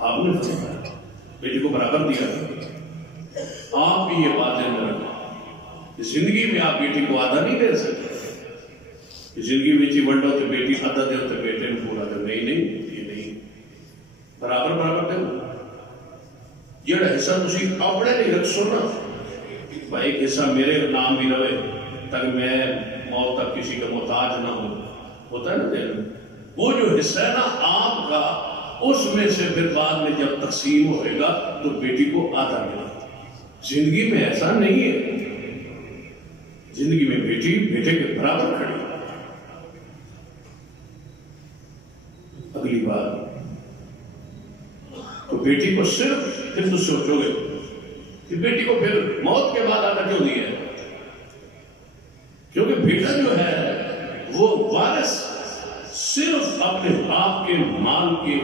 آپ نے فرمایا بیٹی کو برابر دیا۔ آپ بھی یہ بات ذہن میں رکھیں، زندگی میں آپ بیٹی کو آدھا نہیں دے سکتے، زندگی میں جی ونڈو تے بیٹی آدھا دے تو بیٹے نے پورا دے، نہیں یہ نہیں، برابر دے۔ جڑا حصہ تسی اپنے نہیں رکھ سونا، بھائی ایک حصہ میرے نام بھی رہے تاکہ میں موت تک کسی کا محتاج نہ ہوں، ہوتا ہے نا دین، وہ جو حصہ ہے نا آپ کا، اس میں سے پھر بعد میں جب تقسیم ہوئے گا تو بیٹی کو آدھا ملے گا۔ زندگی میں ایسا نہیں ہے، زندگی میں بیٹی بیٹے کے برابر کھڑی۔ اگلی بات تو بیٹی کو صرف پھر تو سوچو گے کہ بیٹی کو پھر موت کے بعد آدھا کیوں دیا ہے؟ کیونکہ بیٹا جو ہے وہ وارث صرف اپنے باپ کے مال کے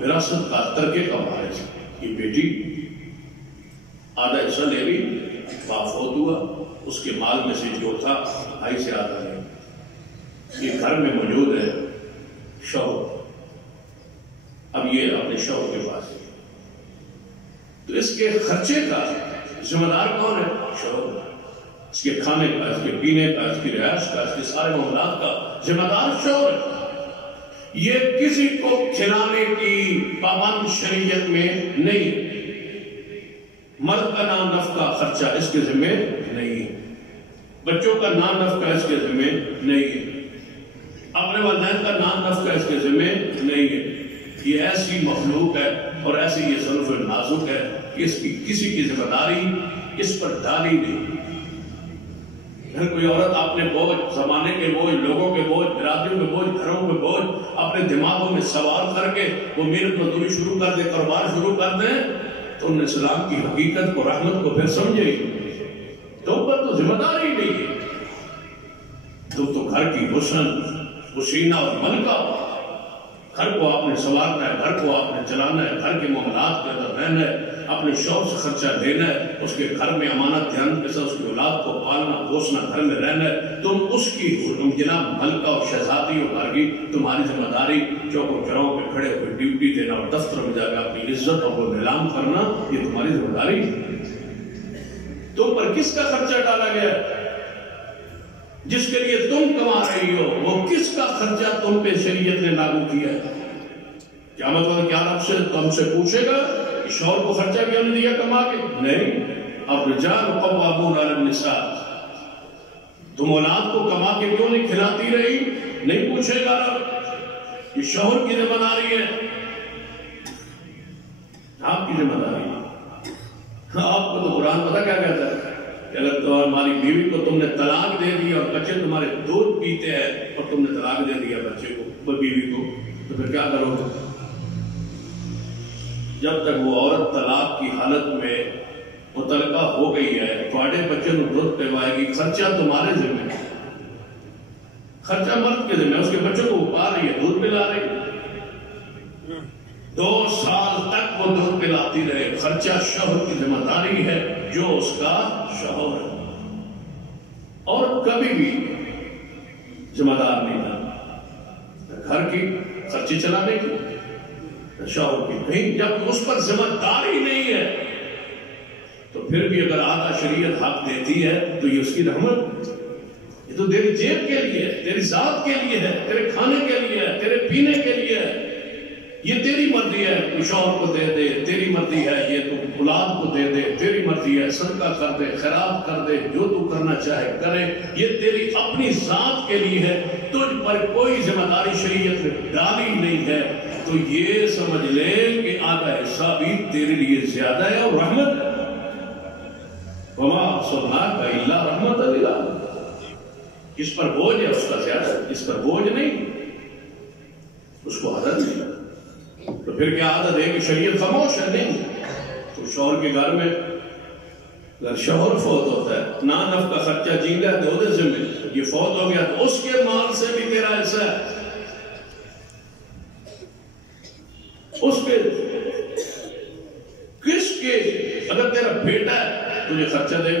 وراثت کا ترکے کا وارث ہے۔ یہ بیٹی آدھا حصہ لے لی، باپ فوت ہوا، اس کے مال میں سے جو تھا بھائی سے آدھا لے، یہ گھر میں موجود ہے شوہر، اب یہ اپنے شوہر کے پاس ہے، تو اس کے خرچے کا ذمہ دار کون ہے؟ شوہر۔ اس کے کھانے کا، اس کے پینے کا، اس کی رہائش کا، اس کے سارے معاملات کا ذمہ دار شوہر ہے۔ یہ کسی کو کھلانے کی پابند شریعت میں نہیں، مرد کا نام نفقہ خرچہ اس کے ذمہ نہیں، بچوں کا نام نفقہ اس کے ذمہ نہیں۔ اپنے والدین کا نام نفقہ اس کے ذمہ نہیں ہے. یہ ایسی مخلوق ہے اور ایسی یہ ظرف نازک ہے کہ اس کی کسی کی ذمہ داری اس پر ڈالی نہیں. اگر کوئی عورت اپنے بوجھ، زمانے کے بوجھ، لوگوں کے بوجھ، برادریوں کے بوجھ، گھروں کے بوجھ اپنے دماغوں میں سوار کر کے وہ محنت مزدوری شروع کر دے، کاروبار شروع کر دیں، تو ان اسلام کی حقیقت کو، رحمت کو پھر سمجھے گی. تم پر تو ذمہ داری نہیں ہے. تم تو گھر کی حسن، حسینہ اور ملکہ ہو. گھر کو آپ نے سنوارنا ہے، گھر کو آپ نے چلانا ہے، گھر کے معاملات کے اندر رہنا ہے، اپنے شوق سے خرچہ دینا ہے، اس کے گھر میں امانت دھیان کے ساتھ اس کی اولاد کو پالنا پوسنا، گھر میں رہنا ہے. تم اس کی جناب ملکہ اور شہزادی ہو گھر کی. تمہاری ذمہ داری چوکوں چراہوں پہ کھڑے ہوئے ڈیوٹی دینا اور دفتر میں جا کے اپنی عزت اور وہ نیلام کرنا، یہ تمہاری ذمہ داری. تم پر کس کا خرچہ ڈالا گیا ہے؟ جس کے لیے تم کما رہی ہو وہ کس کا خرچہ تم پہ شریعت نے لاگو کیا ہے؟ کیا مطلب کیا رب سے تم سے پوچھے گا کہ شوہر کو خرچہ کیوں نہیں دیا کما کے؟ نہیں. الرجال قوامون علی النساء. تم اولاد کو کما کے کیوں نہیں کھلاتی رہی؟ نہیں پوچھے گا رب. یہ شوہر کی ذمہ داری ہے، آپ کی ذمہ داری ہے. آپ کو تو قرآن پتہ کیا کہتا ہے کہ اگر تمہاری بیوی کو تم نے طلاق دے دی اور بچے تمہارے دودھ پیتے ہیں اور تم نے طلاق دے دیا بچے کو، بیوی کو، تو پھر کیا کرو گے؟ جب تک وہ عورت طلاق کی حالت میں متعلقہ ہو گئی ہے، تھوڑے بچے کو دودھ پلوائے گی، خرچہ تمہارے ذمہ ہے. خرچہ مرد کے ذمہ ہے. اس کے بچوں کو وہ پا رہی ہے، دودھ پلا رہی ہے. 2 سال تک وہ دودھ پلاتی رہے. خرچہ شوہر کی ذمہ داری ہے جو اس کا شوہر ہے. اور کبھی بھی ذمہ دار نہیں تھا گھر کی خرچی چلانے کی، شوہر کی نہیں. جب اس پر ذمہ داری نہیں ہے تو پھر بھی اگر آدھا شریعت حق دیتی ہے تو یہ اس کی رحمت. یہ تو تیری جیب کے لیے ہے، تیری ذات کے لیے ہے، تیرے کھانے کے لیے ہے، تیرے پینے کے لیے ہے. یہ تیری مرضی ہے تو شوہر کو دے دے، تیری مرضی ہے یہ تو اولاد کو دے دے، تیری مرضی ہے صدقہ کر دے، خیرات کر دے، جو تو کرنا چاہے کرے. یہ تیری اپنی ذات کے لیے ہے. تجھ پر کوئی ذمہ داری شریعت میں ڈالی نہیں ہے. تو یہ سمجھ لے کہ آدھا حصہ بھی تیرے لیے زیادہ ہے اور رحمت ہے. وما ارسلناک الا رحمۃ للعالمین. اس پر بوجھ ہے اس کا زیادہ، اس پر بوجھ نہیں، اس کو عادت نہیں. تو پھر کیا عادت ہے کہ شریعت خاموش ہے؟ نہیں. تو شوہر کے گھر میں اگر شوہر فوت ہوتا ہے، نہ نفع کا خرچہ جینگا ہے تو ذمہ، یہ فوت ہو گیا تو اس کے مال سے بھی تیرا حصہ ہے. اس کے کس کے اگر تیرا بیٹا ہے تجھے خرچہ دے،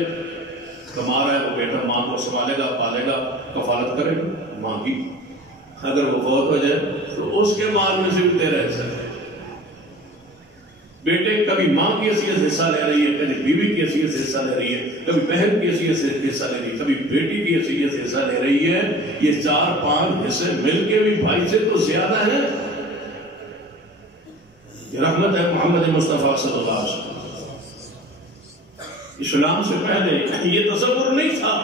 کما رہا ہے وہ بیٹا ماں کو سنبھالے گا، پالے گا، کفالت کرے گا ماں کی. اگر وہ فوت ہو جائے تو اس کے مال میں سے بھی تیرا حصہ ہے. بیٹے کبھی ماں کی حیثیت سے حصہ لے رہی ہے، کبھی بیوی کی حیثیت سے حصہ لے رہی ہے، کبھی بہن کی حیثیت سے حصہ لے رہی ہے، کبھی بیٹی کی حیثیت سے حصہ لے رہی ہے. یہ 4-5 حصے مل کے بھی بھائی سے تو زیادہ ہیں. یہ رحمت ہے محمد مصطفیٰ صلی اللہ علیہ وسلم. اسلام سے پہلے یہ تصور نہیں تھا.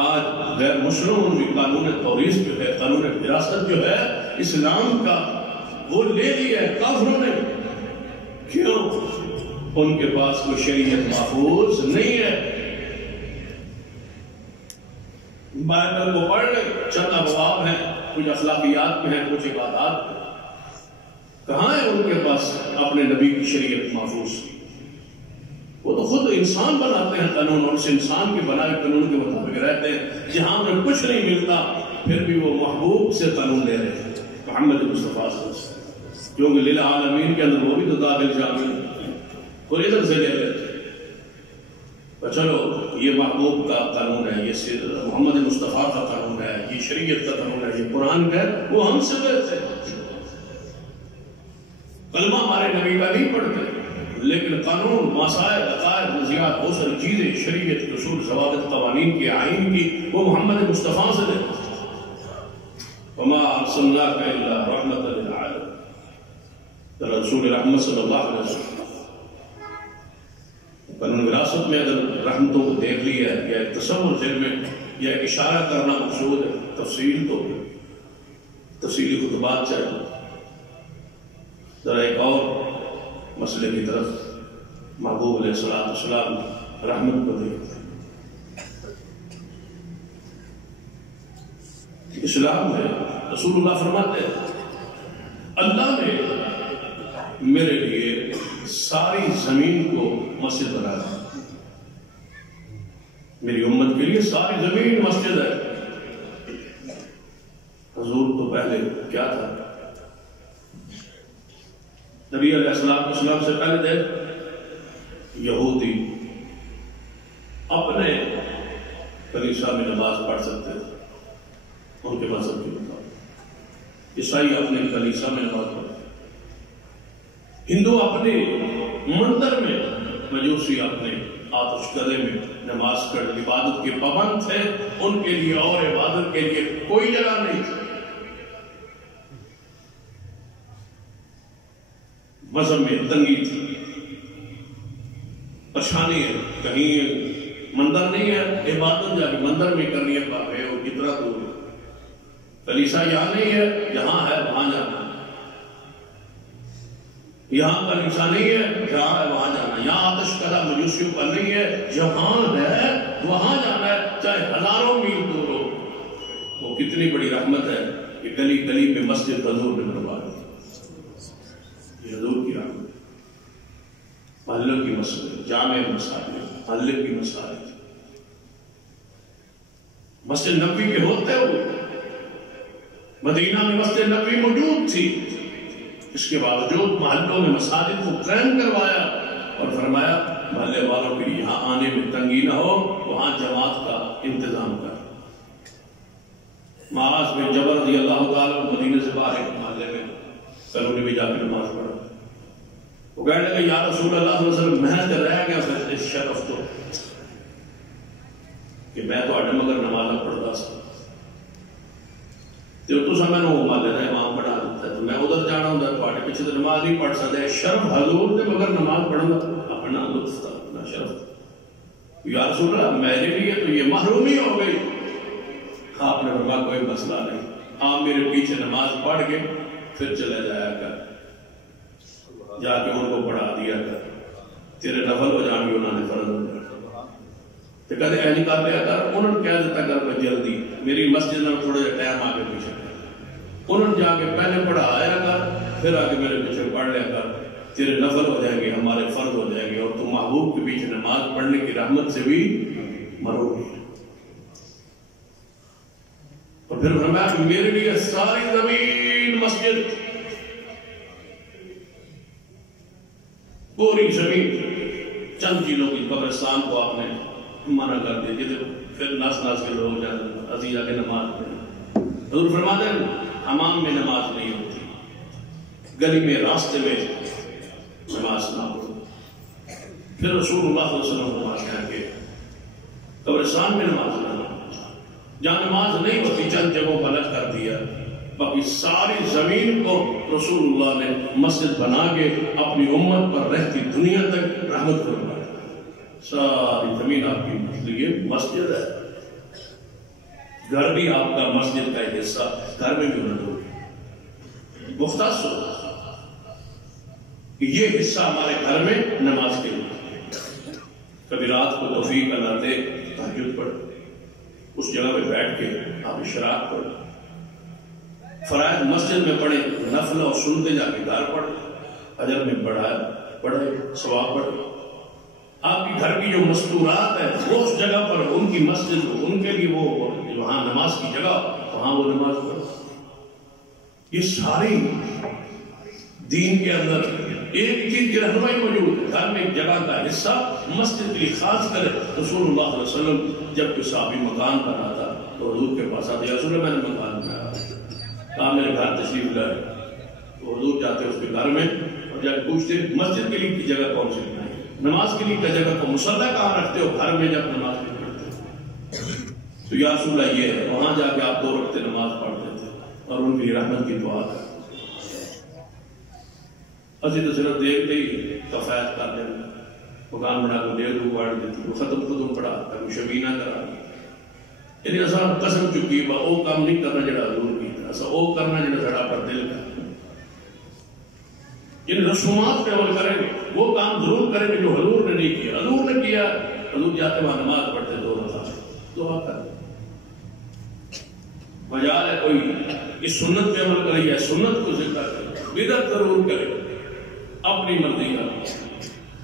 آج غیر مسلموں بھی قانون توریث جو ہے، قانون وراثت جو ہے اسلام کا، وہ لے لیا ہے کافروں نے. کیوں؟ ان کے پاس کوئی شریعت محفوظ نہیں ہے. بائبل کو پڑھ لیں، چند ابواب ہیں، کچھ اخلاقیات میں ہیں، کچھ عبادات میں. کہاں ہے ان کے پاس اپنے نبی کی شریعت محفوظ؟ وہ تو خود انسان بناتے ہیں قانون، اور اس انسان کے بنائے قانون کے مطابق رہتے ہیں. جہاں میں کچھ نہیں ملتا پھر بھی وہ محبوب سے قانون لے رہے ہیں، محمد مصطفیٰ صلی اللہ علیہ وسلم، کیونکہ للعالمین کے اندر وہ بھی تو داخل شامل، وہ ادھر سے لے لیتے. چلو یہ محبوب کا قانون ہے، یہ محمد مصطفیٰ کا قانون ہے، یہ شریعت کا قانون ہے، یہ قرآن کا ہے، وہ ہم سے لیتے ہیں. کلمہ ہمارے نبی کا نہیں پڑھتے، لیکن قانون، مسائل، عقائد، نظریات، بہت ساری چیزیں، شریعت، اصول، ضوابط، قوانین کی، آئین کی، وہ محمد مصطفیٰ سے لیتے. وما ارسلناک الا رحمۃ للعالمین. رسول رحمت صلی اللہ علیہ وسلم قانون وراثت میں اگر رحمتوں کو دیکھ لیا ہے یا ایک تصور ذہن میں یا اشارہ کرنا مقصود ہے، تفصیل تو تفصیلی خطبات چاہیے. ذرا ایک اور مسئلے کی طرف محبوب علیہ السلام رحمت کو دیکھتے ہیں. اسلام میں رسول اللہ فرماتے ہیں اللہ نے میرے لیے ساری زمین کو مسجد بنا دی. میری امت کے لیے ساری زمین مسجد ہے. حضور تو پہلے کیا تھا؟ نبی علیہ السلام سے پہلے تھے یہودی اپنے کلیسا میں نماز پڑھ سکتے تھے ان کے مذہب کے مطابق. عیسائی اپنے کلیسا میں نماز پڑھتے، ہندو اپنے مندر میں، مجوسی اپنے آتش گدے میں نماز پڑھ عبادت کے پابند تھے. ان کے لیے اور عبادت کے لیے کوئی جگہ نہیں تھی. مذہب میں تنگی تھی، پریشانی ہے. کہیں مندر نہیں ہے، عبادت جا کے مندر میں کرنی ہے، پاپے وہ کتنا دور ہے. کلیسا یہاں نہیں ہے، جہاں ہے وہاں جانا. یہاں کلیسا نہیں ہے، جہاں ہے وہاں جانا. یہاں آتش کلا مجوسیوں کا نہیں ہے، جہاں ہے وہاں جانا ہے، چاہے ہزاروں میل دور ہو. وہ کتنی بڑی رحمت ہے کہ گلی گلی میں مسجد حضور نے بنوا دی. یہ حضور کی رحمت. محلوں کی مسجد، جامع مساجد، محلے کی مساجد، مسجد نبوی کے ہوتے ہوئے مدینہ میں مسجد نبوی موجود تھی، اس کے باوجود محلوں میں مساجد کو قائم کروایا اور فرمایا محلے والوں کے لیے یہاں آنے میں تنگی نہ ہو، وہاں جماعت کا انتظام کر. معاذ بن جبل رضی اللہ تعالیٰ مدینے سے باہر ایک محلے میں کلونی میں جا کے نماز پڑھا. وہ کہنے لگے یا رسول اللہ صلی اللہ علیہ وسلم محنت رہ گیا پھر اس شرف تو کہ میں تو اڈم اگر نماز پڑھتا سا تو سب میں محلے کا امام بنا دیتا ہے، تو میں ادھر جانا ہوں تھوڑے پیچھے تو نماز نہیں پڑھ سکتے. شرف حضور نے مگر نماز پڑھنا اپنا لطف تھا، اپنا شرف تھا. یا رسول اللہ میرے لیے تو یہ محرومی ہو گئی. آپ نے فرمایا کوئی مسئلہ نہیں، آپ میرے پیچھے نماز پڑھ کے پھر چلے جایا کر، جا کے ان کو پڑھا دیا کر، تیرے نفل ہو جان گے، انہوں نے فرض ہو جانا. تو کہتے ہیں نہیں کر دیا کر. انہوں نے کہہ دیتا کر میں جلدی میری مسجد میں تھوڑا جا ٹائم آگے پیچھے کر. انہوں نے جا کے پہلے پڑھایا کر، پھر آگے میرے پیچھے پڑھ لیا کر، تیرے نفل ہو جائیں گے، ہمارے فرض ہو جائیں گے، اور تو محبوب کے پیچھے نماز پڑھنے کی رحمت سے بھی مرو گی. اور پھر فرمایا کہ میرے لیے ساری زمین مسجد، پوری زمین. چند چیزوں کی قبرستان کو آپ نے منع کر دیا جیسے پھر ناس کے لوگ جاتے عزیز آ کے نماز پڑھیں. حضور فرماتے ہیں حمام میں نماز نہیں ہوتی، گلی میں راستے میں نماز نہ ہو. پھر رسول اللہ صلی اللہ علیہ وسلم فرماتے ہیں کہ قبرستان میں نماز نہ ہو. جہاں نماز نہیں ہوتی چند جگہوں پر الگ کر دیا، باقی ساری زمین کو رسول اللہ نے مسجد بنا کے اپنی امت پر رہتی دنیا تک رحمت فرمایا. ساری زمین آپ کی لیے مسجد ہے. گھر بھی آپ کا مسجد کا ایک حصہ، گھر میں بھی ہونا ضروری. مختص ہو کہ یہ حصہ ہمارے گھر میں نماز کے لیے. کبھی رات کو توفیق اللہ دے تہجد پڑھ، اس جگہ پہ بیٹھ کے آپ اشراق پڑھ، فرائض مسجد میں پڑھیں، نفل اور سنتے جا کے گھر پڑھ، اجر میں پڑھے ثواب پڑھے. آپ کی گھر کی جو مستورات ہے وہ اس جگہ پر ان کی مسجد، ان کے لیے وہ وہاں نماز کی جگہ، وہاں وہ نماز پڑھے. یہ ساری دین کے اندر ایک چیز کی رہنمائی موجود ہے. گھر میں ایک جگہ کا حصہ مسجد کے لیے خاص کرے. رسول اللہ صلی اللہ علیہ وسلم جب کوئی صحابی مکان پر آتا تو حضور کے پاس آتے، یا رسول اللہ میں نے مکان بنایا، کہا میرے گھر تشریف لائے. تو حضور جاتے اس کے گھر میں اور جا کے پوچھتے مسجد کے لیے کی جگہ کون سی بنائی، نماز کے لیے کی جگہ کو مصلی کہاں رکھتے ہو گھر میں جب نماز نہیں پڑھتے. تو یا رسول اللہ یہ ہے، وہاں جا کے آپ 2 رکعتیں نماز پڑھتے تھے اور ان کی رحمت کی دعا کرتے. اسی تو صرف دیکھتے ہی کفایت کر دیں، مکان بنا کے 1.5 گاڑی دیتی، وہ ختم پڑھا کبھی شبینہ کرا. یعنی اصل قسم چکی وہ کام نہیں کرنا جڑا حضور کیتا، اصل وہ کرنا جڑا سڑا پر دل کا، یعنی رسومات پہ عمل کریں گے، وہ کام ضرور کریں گے جو حضور نے نہیں کیا۔ حضور نے کیا، حضور جاتے وہاں نماز پڑھتے 2 رکعت دعا کریں، مجال ہے کوئی اس سنت پہ عمل کرے یا سنت کو زندہ کرے، بدعت ضرور کرے اپنی مرضی کا۔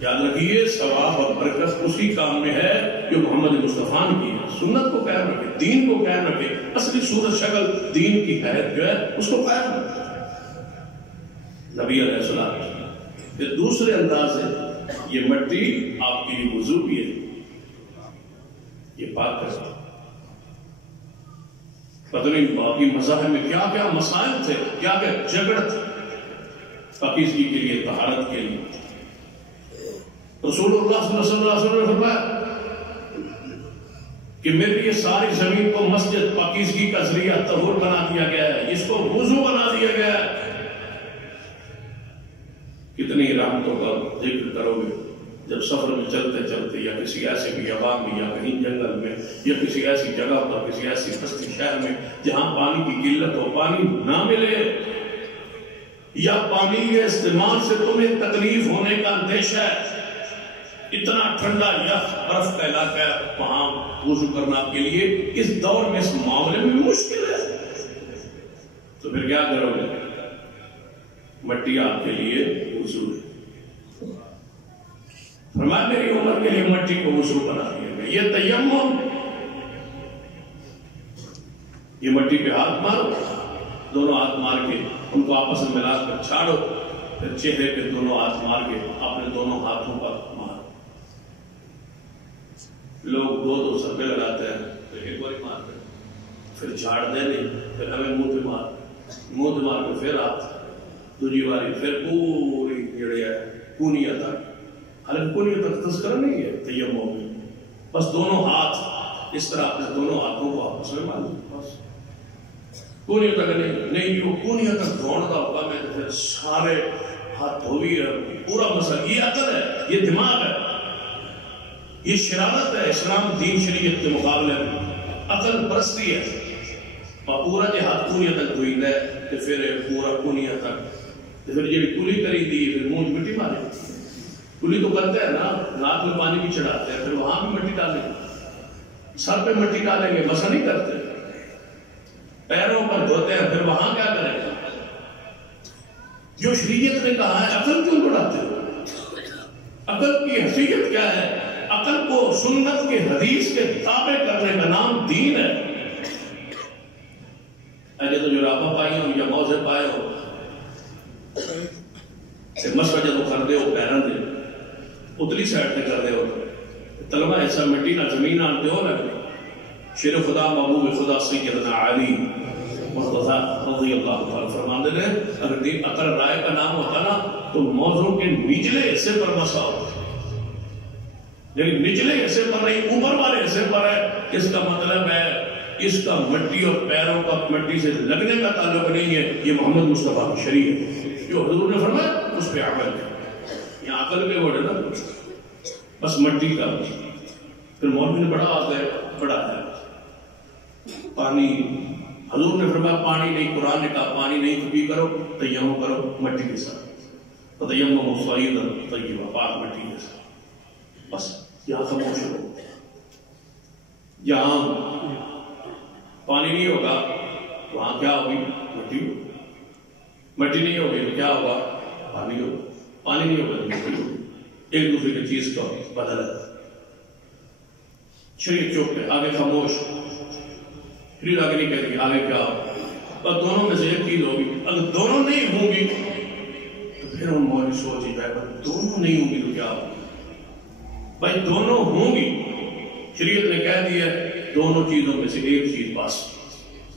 یاد رکھیے ثواب اور برکت اسی کام میں ہے جو محمد مصطفیٰ نے کیا۔ سنت کو قائم رکھے، دین کو قائم رکھے، اصلی صورت شکل دین کی حیت جو ہے اس کو قائم رکھے نبی علیہ السلام۔ پھر دوسرے انداز سے یہ مٹی آپ کے لیے وضو بھی ہے، یہ پاک کرتا۔ پتہ نہیں باقی مذاہب میں کیا کیا مسائل تھے، کیا کیا جھگڑ تھے پاکیزگی کے لیے، طہارت کے لیے۔ رسول اللہ صلی اللہ علیہ وسلم نے فرمایا کہ میرے لیے ساری زمین کو مسجد پاکیزگی کا ذریعہ طہور بنا دیا گیا ہے، اس کو وضو بنا دیا گیا ہے۔ کتنی رحمتوں کا ذکر کرو گے جب سفر میں چلتے چلتے یا کسی ایسے بیابان میں یا کہیں جنگل میں یا کسی ایسی جگہ پر، کسی ایسی بستی شہر میں جہاں پانی کی قلت ہو، پانی نہ ملے یا پانی کے استعمال سے تمہیں تکلیف ہونے کا اندیشہ ہے، اتنا ٹھنڈا یا برف کا علاقہ ہے، وہاں وضو کرنا آپ کے لیے اس دور میں اس معاملے میں مشکل ہے، تو پھر کیا کرو گے؟ مٹی آپ کے لیے وضو ہے۔ فرمایا میری عمر کے لیے مٹی کو وضو بنا دیا گیا۔ یہ تیمم، یہ مٹی پہ ہاتھ مارو، دونوں ہاتھ مار کے ان کو آپس میں ملا کر چھاڑو، پھر چہرے پہ دونوں ہاتھ مار کے اپنے دونوں ہاتھوں پر مارو۔ لوگ 2 سرپے لگاتے ہیں، پھر ایک بار مار کر پھر جھاڑ دے نہیں، پھر ہمیں منہ پہ مار کے پھر ہاتھ، دوسری باری پھر پوری جڑی ہے کونیا تک، حالانکہ کونیا تک تذکرہ نہیں ہے تیمم میں، بس دونوں ہاتھ اس طرح اپنے دونوں ہاتھوں کو آپس میں مار دو، بس کونیا تک نہیں وہ کونیا تک دھوڑ کا حکم ہے، پھر سارے ہاتھ دھوئی ہے، پورا مسئلہ یہ عقل ہے، یہ دماغ ہے، یہ شرارت ہے۔ اسلام دین شریعت کے مقابلے میں عقل پرستی ہے، اور پورا جو ہاتھ کونیا تک دھوئی ہے تو پھر پورا کونیا تک، پھر یہ کلی کری دی، پھر منہ مٹی مارے، کلی تو کرتے ہیں نا، ناک میں پانی بھی چڑھاتے ہیں، پھر وہاں بھی مٹی ڈالیں گے، سر پہ مٹی ڈالیں گے، مسا نہیں کرتے، پیروں پر دھوتے ہیں، پھر وہاں کیا کریں گے؟ جو شریعت نے کہا ہے عقل کیوں بڑھاتے ہو؟ عقل کی حیثیت کیا ہے؟ عقل کو سنت کے حدیث کے تابع کرنے کا نام دین ہے۔ اگر تو جو رابطہ پائی ہو یا موزے پائے ہو، مسجد کو کر دے ہو، پیران دے اتلی سائڈ سے کر دے ہو، طلبہ ایسا مٹی نہ زمین آنتے ہو لگنے۔ شیر خدا محبوب خدا سیدنا علی مرتضی رضی اللہ تعالیٰ فرماندے نے اگر عقل رائے کا نام ہوتا نا تو موضوع کے نچلے حصے پر مسا ہوتا، لیکن نچلے حصے پر نہیں، اوپر والے حصے پر ہے۔ اس کا مطلب ہے اس کا مٹی اور پیروں کا مٹی سے لگنے کا تعلق نہیں ہے، یہ محمد مصطفیٰ کی شریعت جو حضور نے فرمایا اس پہ عمل ہے۔ یہاں عقل کے ورڈ ہے نا، بس مٹی کا۔ پھر مولوی نے بڑا ہے پانی، حضور نے فرمایا پانی نہیں، قرآن نے کہا پانی نہیں تو بھی کرو، تیمم کرو مٹی کے ساتھ، فتیمموا صعیدا طیبا، پاک مٹی کے ساتھ۔ بس یہاں خاموش ہو، جہاں پانی نہیں ہوگا وہاں کیا ہوگی؟ مٹی ہوگی، مٹی نہیں ہوگی تو کیا ہوگا؟ پانی ہوگا، پانی نہیں ہوگا تو مٹی ہوگی، ایک دوسرے کی چیز کا بدل ہے۔ شریعت چوک پہ آگے خاموش، پھر آگے نہیں کہتی آگے کیا ہو، اور دونوں میں سے ایک چیز ہوگی۔ اگر دونوں نہیں ہوں گی تو پھر ہم مولوی سوچی جائے، پر دونوں نہیں ہوں گی تو کیا ہوگی؟ بھائی دونوں ہوں گی، شریعت نے کہہ دیا دونوں چیزوں میں سے ایک چیز بس،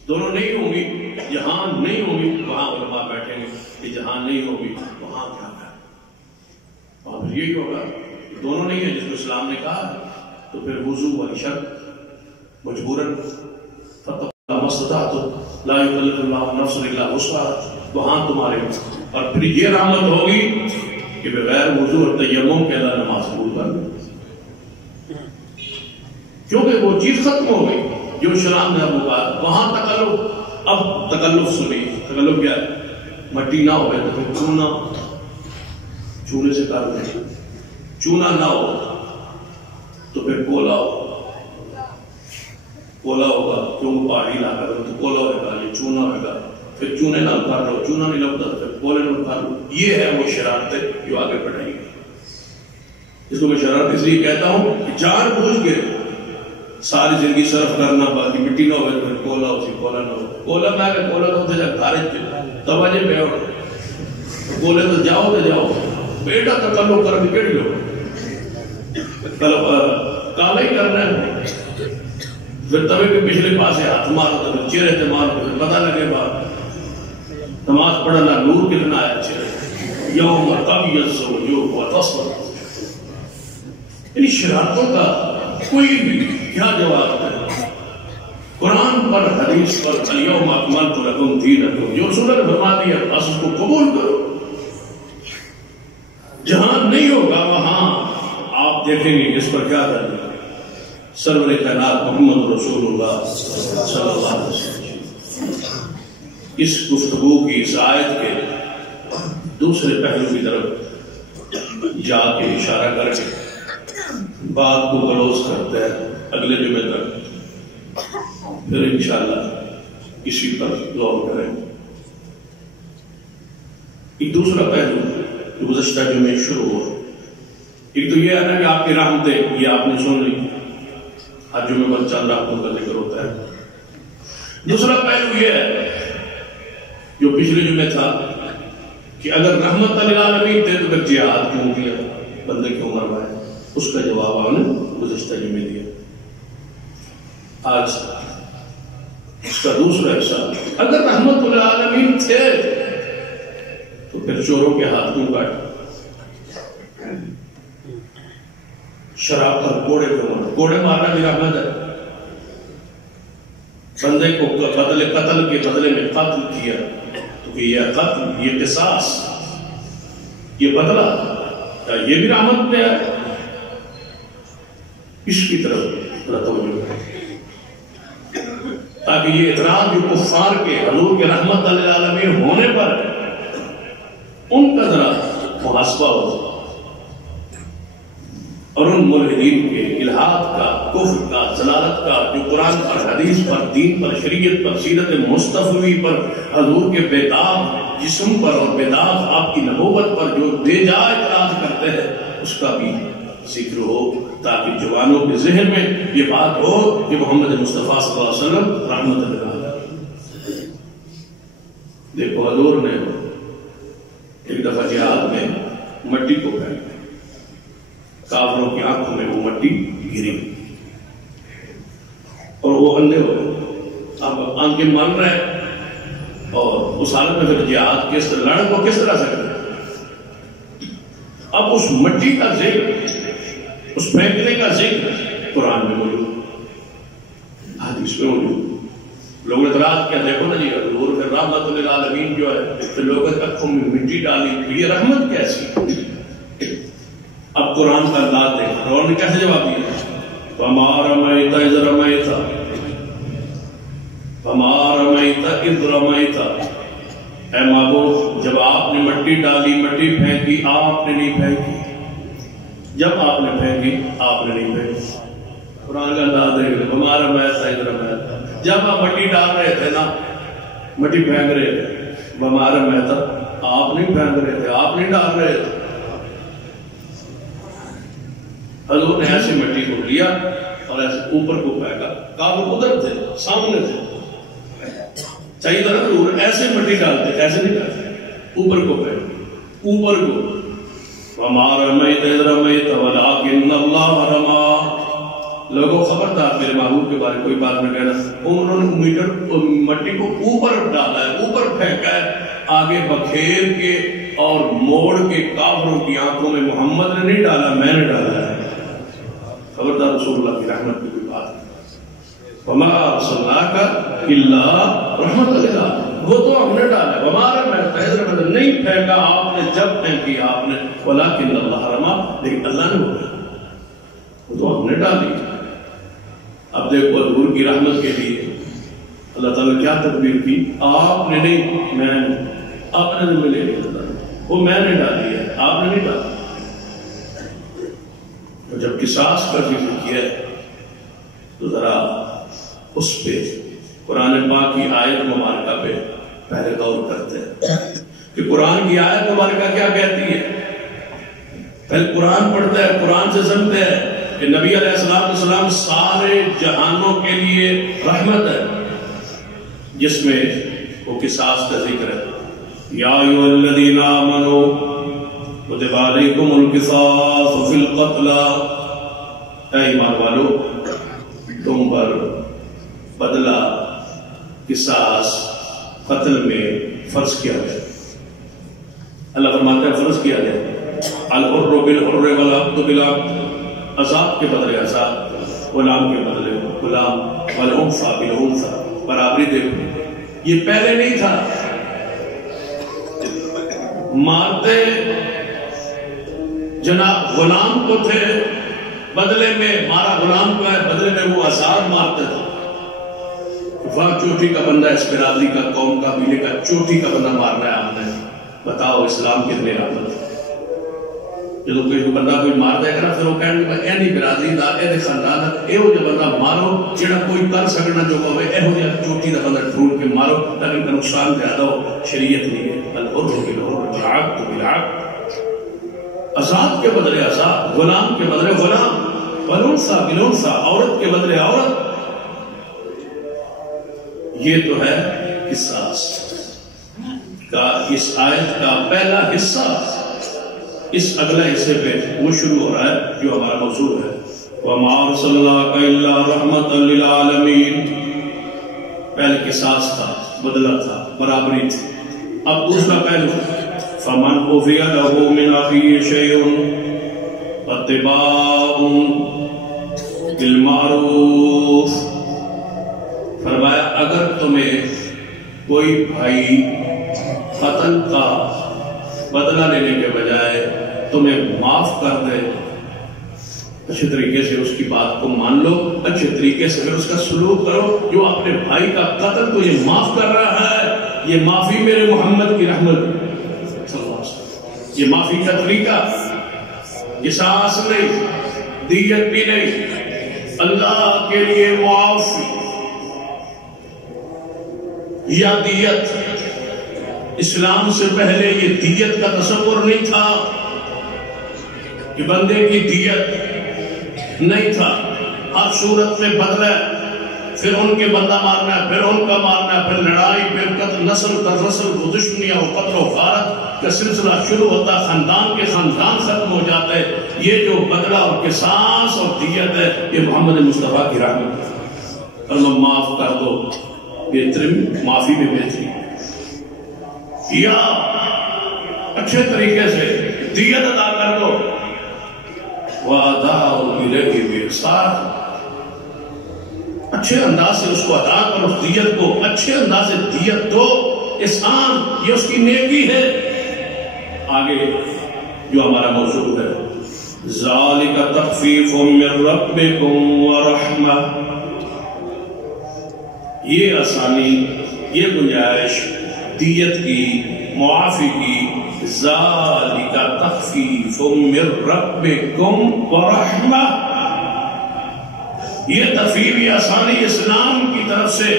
دونوں نہیں ہوں گی، جہاں نہیں ہوں گی وہاں علماء بیٹھیں گے کہ جہاں نہیں ہوگی وہاں کیا کریں، وہاں پھر یہی ہوگا دونوں نہیں ہیں جس کو اسلام نے کہا، تو پھر وضو والی شرط مجبوراً فَاتَّقُوا مَا اسْتَطَعْتُمْ لَا يُكَلِّفُ اللَّهُ نَفْسًا إِلَّا وُسْعَهَا، وہاں تمہارے، اور پھر یہ رحمت ہوگی کہ بغیر وضو اور تیمم کے اللہ نماز قبول کر دے، کیونکہ وہ چیز ختم ہو گئی۔ جو شراب میں اب بات وہاں تکلف. اب تکلف سنی. تکلف کیا ہے؟ مٹی نہ ہو تو پھر چونا, چونے سے کار دیں. چونا نہ ہو تو پھر کولا ہو. کولا ہوگا کیوں پہاڑی علاقہ تو کولا ہوگا, یہ چونا ہوگا. پھر چونے نہ اتار لو, چونا نہیں لگتا تو پھر کولے نہ اتار لو. یہ ہے وہ شرارتیں جو آگے بڑھائیں گی. اس کو میں شرارت اس لیے کہتا ہوں کہ جان بوجھ کے ساری زندگی صرف کرنا, باقی مٹی نہ ہوئے تو پھر کولا ہو سی کولا نہ ہو. کولا میں اگر کولا تو ہوتے جا خارج توجہ پہ اور کولے تو جاؤ بیٹا تکلف کر کے کیڑی لو کالا ہی کرنا ہے. پھر تبھی کہ پچھلے پاسے ہاتھ مارو تو پھر چہرے تے مارو تو پھر پتہ لگے بات نماز پڑھنا نور کتنا ہے چہرے. یوم تبیض وجوہ وتصفر. ان شرارتوں کا کوئی بھی کیا جواب ہے؟ قرآن پر حدیث پر الیوم اکملت لکم دینکم جو رسول نے فرما دیا بس اس کو قبول کرو. جہاں نہیں ہوگا وہاں آپ دیکھیں گے اس پر کیا کرنا. سرور کائنات محمد رسول اللہ صلی اللہ علیہ وسلم اس گفتگو کی اس آیت کے دوسرے پہلو کی طرف جا کے اشارہ کر کے بات کو کلوز کرتے ہیں اگلے جمعے تک. پھر انشاءاللہ اسی پر غور کریں. ایک دوسرا پہلو جو گزشتہ جمعے شروع ہو, ایک تو یہ ہے نا کہ آپ کی رحمتیں یہ آپ نے سن لی, ہر جمعے پر چند رحمتوں کا ذکر ہوتا ہے. دوسرا پہلو یہ ہے جو پچھلے جمعے تھا کہ اگر رحمت للعالمین تھے تو پھر جہاد کیوں کیا, بندے کیوں مروائے. اس کا جواب آپ نے گزشتہ جمعے دیا. آج اس کا دوسرا حصہ, اگر رحمت للعالمین تھے تو پھر چوروں کے ہاتھ کیوں کاٹے. شراب پر کوڑے کو مارنا, کوڑے مارنا بھی رحمت ہے. بندے کو قتل کے بدلے میں قتل کیا تو یہ قتل, یہ قصاص, یہ بدلہ, یہ بھی رحمت میں ہے. اس کی طرف توجہ ہے تاکہ یہ اعتراض جو کفار کے حضور کے رحمت للعالمین ہونے پر ان کا ذرا محاسبہ ہو, اور ان ملحدین کے الحاد کا, کفر کا, ضلالت کا, جو قرآن پر, حدیث پر, دین پر, شریعت پر, سیرت مصطفی پر, حضور کے بیداغ جسم پر اور بیداغ آپ کی نبوت پر جو بے جا اعتراض کرتے ہیں اس کا بھی ذکر ہو, تاکہ جوانوں کے ذہن میں یہ بات ہو کہ محمد مصطفیٰ صلی اللہ علیہ وسلم رحمت للعالمین. دیکھو حضور نے ایک دفعہ جہاد میں مٹی کو پھینکا, کافروں کی آنکھوں میں وہ مٹی گری اور وہ اندھے ہو گئے. اب آنکھیں مان رہے ہیں اور اس حالت میں پھر جہاد کس طرح لڑ کو کس طرح سے کریں. اب اس مٹی کا ذکر, اس پھینکنے کا ذکر قرآن میں موجود, حدیث میں موجود. لوگوں نے اعتراض کیا, دیکھو نا جی حضور پھر رحمت للعالمین جو ہے تو لوگوں نے آنکھوں میں مٹی ڈالی, یہ رحمت کیسی. اب قرآن کا انداز دیکھا, اور نے کیسے جواب دیا, فما رمیت اذ رمیت فما رمیت اذ رمیت. اے معبود جب آپ نے مٹی ڈالی, مٹی پھینکی, آپ نے نہیں پھینکی. جب آپ نے پھینکی, آپ نے نہیں پھینکی. قرآن کا انداز دیکھ, فما رمیت اذ رمیت. جب آپ مٹی ڈال رہے تھے نا, مٹی پھینک رہے تھے, فما رمیت آپ نہیں پھینک رہے تھے, آپ نہیں ڈال رہے تھے. حضور نے ایسے مٹی کو لیا اور ایسے اوپر کو پھینکا. کافر ادھر تھے, سامنے تھے. چاہیے تھا نا حضور ایسے مٹی ڈالتے, ایسے نہیں ڈالتے, اوپر کو پھینک, اوپر کو. وما رمیت اذ رمیت ولکن اللہ رمی. لوگوں خبردار, میرے محبوب کے بارے کوئی بات نہ کہنا. انہوں نے مٹی کو اوپر ڈالا ہے, اوپر پھینکا ہے, آگے بکھیر کے اور موڑ کے کافروں کی آنکھوں میں محمد نے نہیں ڈالا, میں نے ڈالا ہے. خبردار, رسول اللہ کی رحمت کی کوئی بات نہیں. وما ارسلناک الا رحمت للعالمین, وہ تو ہم نے ڈالا ہے. ہمارا میں نہیں پھینکا آپ نے, جب پھینکی آپ نے, ولکن اللہ رمی, لیکن اللہ نے بولا وہ تو ہم نے ڈالی. اب اب دیکھو حضور کی رحمت کے لیے اللہ تعالیٰ کیا تدبیر کی، آپ نے نہیں، میں نے، آپ نے ملے گی، وہ میں نے ڈالی ہے، آپ نے نہیں ڈالی۔ اور جب قصاص کا ذکر کیا ہے تو ذرا اس پہ قرآن پاک کی آیت مبارکہ پہ پہلے غور کرتے ہیں کہ قرآن کی آیت مبارکہ کیا کہتی ہے۔ پہلے قرآن پڑھتا ہے، قرآن سے سمجھتے ہیں کہ نبی علیہ السلام سارے جہانوں کے لیے رحمت ہے، جس میں وہ قصاص کا ذکر ہے۔ یا ایھا الذین آمنوا کتب علیکم القصاص فی القتلی، اے ایمان والو تم پر بدلہ قصاص قتل میں فرض کیا گیا۔ اللہ فرماتا ہے فرض کیا گیا، الحر بالحر والعبد بالعبد، عذاب کے بدلے عذاب، غلام کے بدلے غلام، والانثى بالانثى، برابری دیکھو۔ یہ پہلے نہیں تھا، مارتے جناب غلام کو تھے، بدلے میں مارا غلام کو ہے، بدلے میں وہ آزاد مارتے تھے۔ چوٹی کا بندہ، اس برادری کا، قوم کا، قبیلے کا چوٹی کا بندہ مارنا ہے آپ نے، بتاؤ اسلام کتنے رحمت ہے۔ جب کوئی بندہ کوئی مار دے گا پھر وہ کہنے گا اینی برادری دا، اے خاندان دا، اے جو بندہ مارو جڑا کوئی کر سکنا جو ہوے، اے ہو جا چوٹی دا بندہ ڈھونڈ کے مارو تاکہ ان کا نقصان زیادہ ہو۔ شریعت نہیں ہے، الحر بالحر والعبد بالعبد، آزاد کے بدلے آزاد، غلام کے بدلے غلام، والانثى بالانثى، عورت کے بدلے عورت۔ یہ تو ہے قصاص کا اس آیت کا پہلا حصہ۔ اس اگلے حصے پہ وہ شروع ہو رہا ہے جو ہمارا موضوع ہے، وَمَا أَرْسَلْنَاكَ إِلَّا رَحْمَةً لِلْعَالَمِينَ۔ پہلے قصاص تھا، بدلہ تھا، برابری تھی۔ اب دوسرا پہلو، فَمَنْ عُفِيَ لَهُ مِنْ أَخِيهِ شَيْءٌ فَاتِّبَاعٌ بِالْمَعْرُوفِ۔ فرمایا اگر تمہیں کوئی بھائی قتل کا بدلہ لینے کے بجائے تمہیں معاف کر دے، اچھے طریقے سے اس کی بات کو مان لو، اچھے طریقے سے پھر اس کا سلوک کرو۔ جو اپنے بھائی کا قتل تو یہ معاف کر رہا ہے، یہ معافی میرے محمد کی رحمت صلی اللہ علیہ وسلم، یہ معافی کا طریقہ، قصاص نہیں، دیت بھی نہیں، اللہ کے لیے معافی یا دیت۔ اسلام سے پہلے یہ دیت کا تصور نہیں تھا کہ بندے کی دیت نہیں تھا، ہر صورت میں بدلہ، پھر ان کے بندہ مارنا ہے، پھر ان کا مارنا ہے، پھر لڑائی، پھر قتل، نسل در نسل وہ دشمنیاں، وہ قتل و غارت کا سلسلہ شروع ہوتا، خاندان کے خاندان ختم ہو جاتے۔ یہ جو بدلہ اور قصاص اور دیت ہے یہ محمد مصطفیٰ کی رحمت ہے۔ اللہ معاف کر دو، بہترین معافی میں بہتری، یا اچھے طریقے سے دیت ادا کر دو، وَأَدَاءُ إِلَيْهِ بِإِحْسَانٍ، اچھے انداز سے اس کو ادا کرو، دیت کو اچھے انداز سے دیت دو، احسان، یہ اس کی نیکی ہے۔ آگے جو ہمارا موضوع ہے، ذَلِكَ تَخْفِيفٌ مِّن رَّبِّكُمْ وَرَحْمَةٌ، یہ آسانی، یہ گنجائش دیت کی، معافی کی، ذالک تخفیف من ربکم ورحمہ، یہ تخفیف، یہ آسانی اسلام کی طرف سے،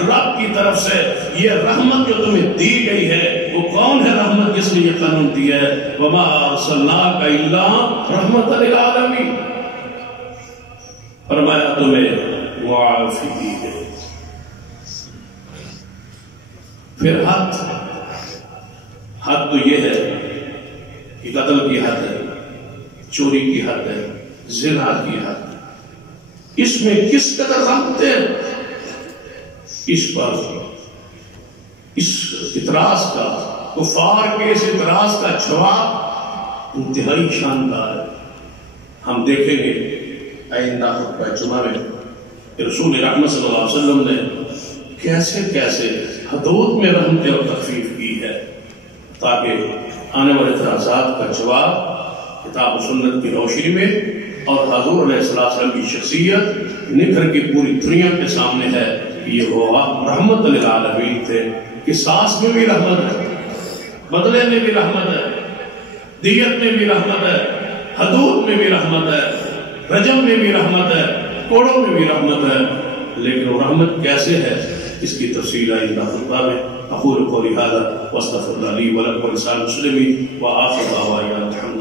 رب کی طرف سے، یہ رحمت جو تمہیں دی گئی ہے۔ وہ کون ہے رحمت جس نے یہ قانون دیا ہے؟ وما ارسلناک الا رحمۃ للعالمین، فرمایا تمہیں معافی دی گئی۔ پھر حد تو یہ ہے کہ قتل کی حد ہے، چوری کی حد ہے، زنا کی حد ہے۔ اس میں کس قدر رحمت ہے، اس پر اس اعتراض کا، کفار کے اس اعتراض کا جواب انتہائی شاندار ہے۔ ہم دیکھیں گے آئندہ خطبہ جمعہ میں کہ رسول رحمت صلی اللہ علیہ وسلم نے کیسے کیسے حدود میں رحمت اور تخفیف کی ہے، تاکہ آنے والے اعتراضات کا جواب کتاب و سنت کی روشنی میں اور حضور علیہ السلام کی شخصیت نکھر کی پوری دنیا کے سامنے ہے. یہ وہ رحمت للعالمین تھے کہ سانس میں بھی رحمت ہے، بدلے میں بھی رحمت ہے، دیت میں بھی رحمت ہے، حدود میں بھی رحمت ہے، رجم میں بھی رحمت ہے، کوڑوں میں بھی رحمت ہے. لیکن وہ رحمت کیسے ہے اس کی تفصیل آئندہ خطبہ میں. اقول قولی ھذا واستغفر اللہ لی ولکم ولسائر المسلمین وآخر دعوانا الحمد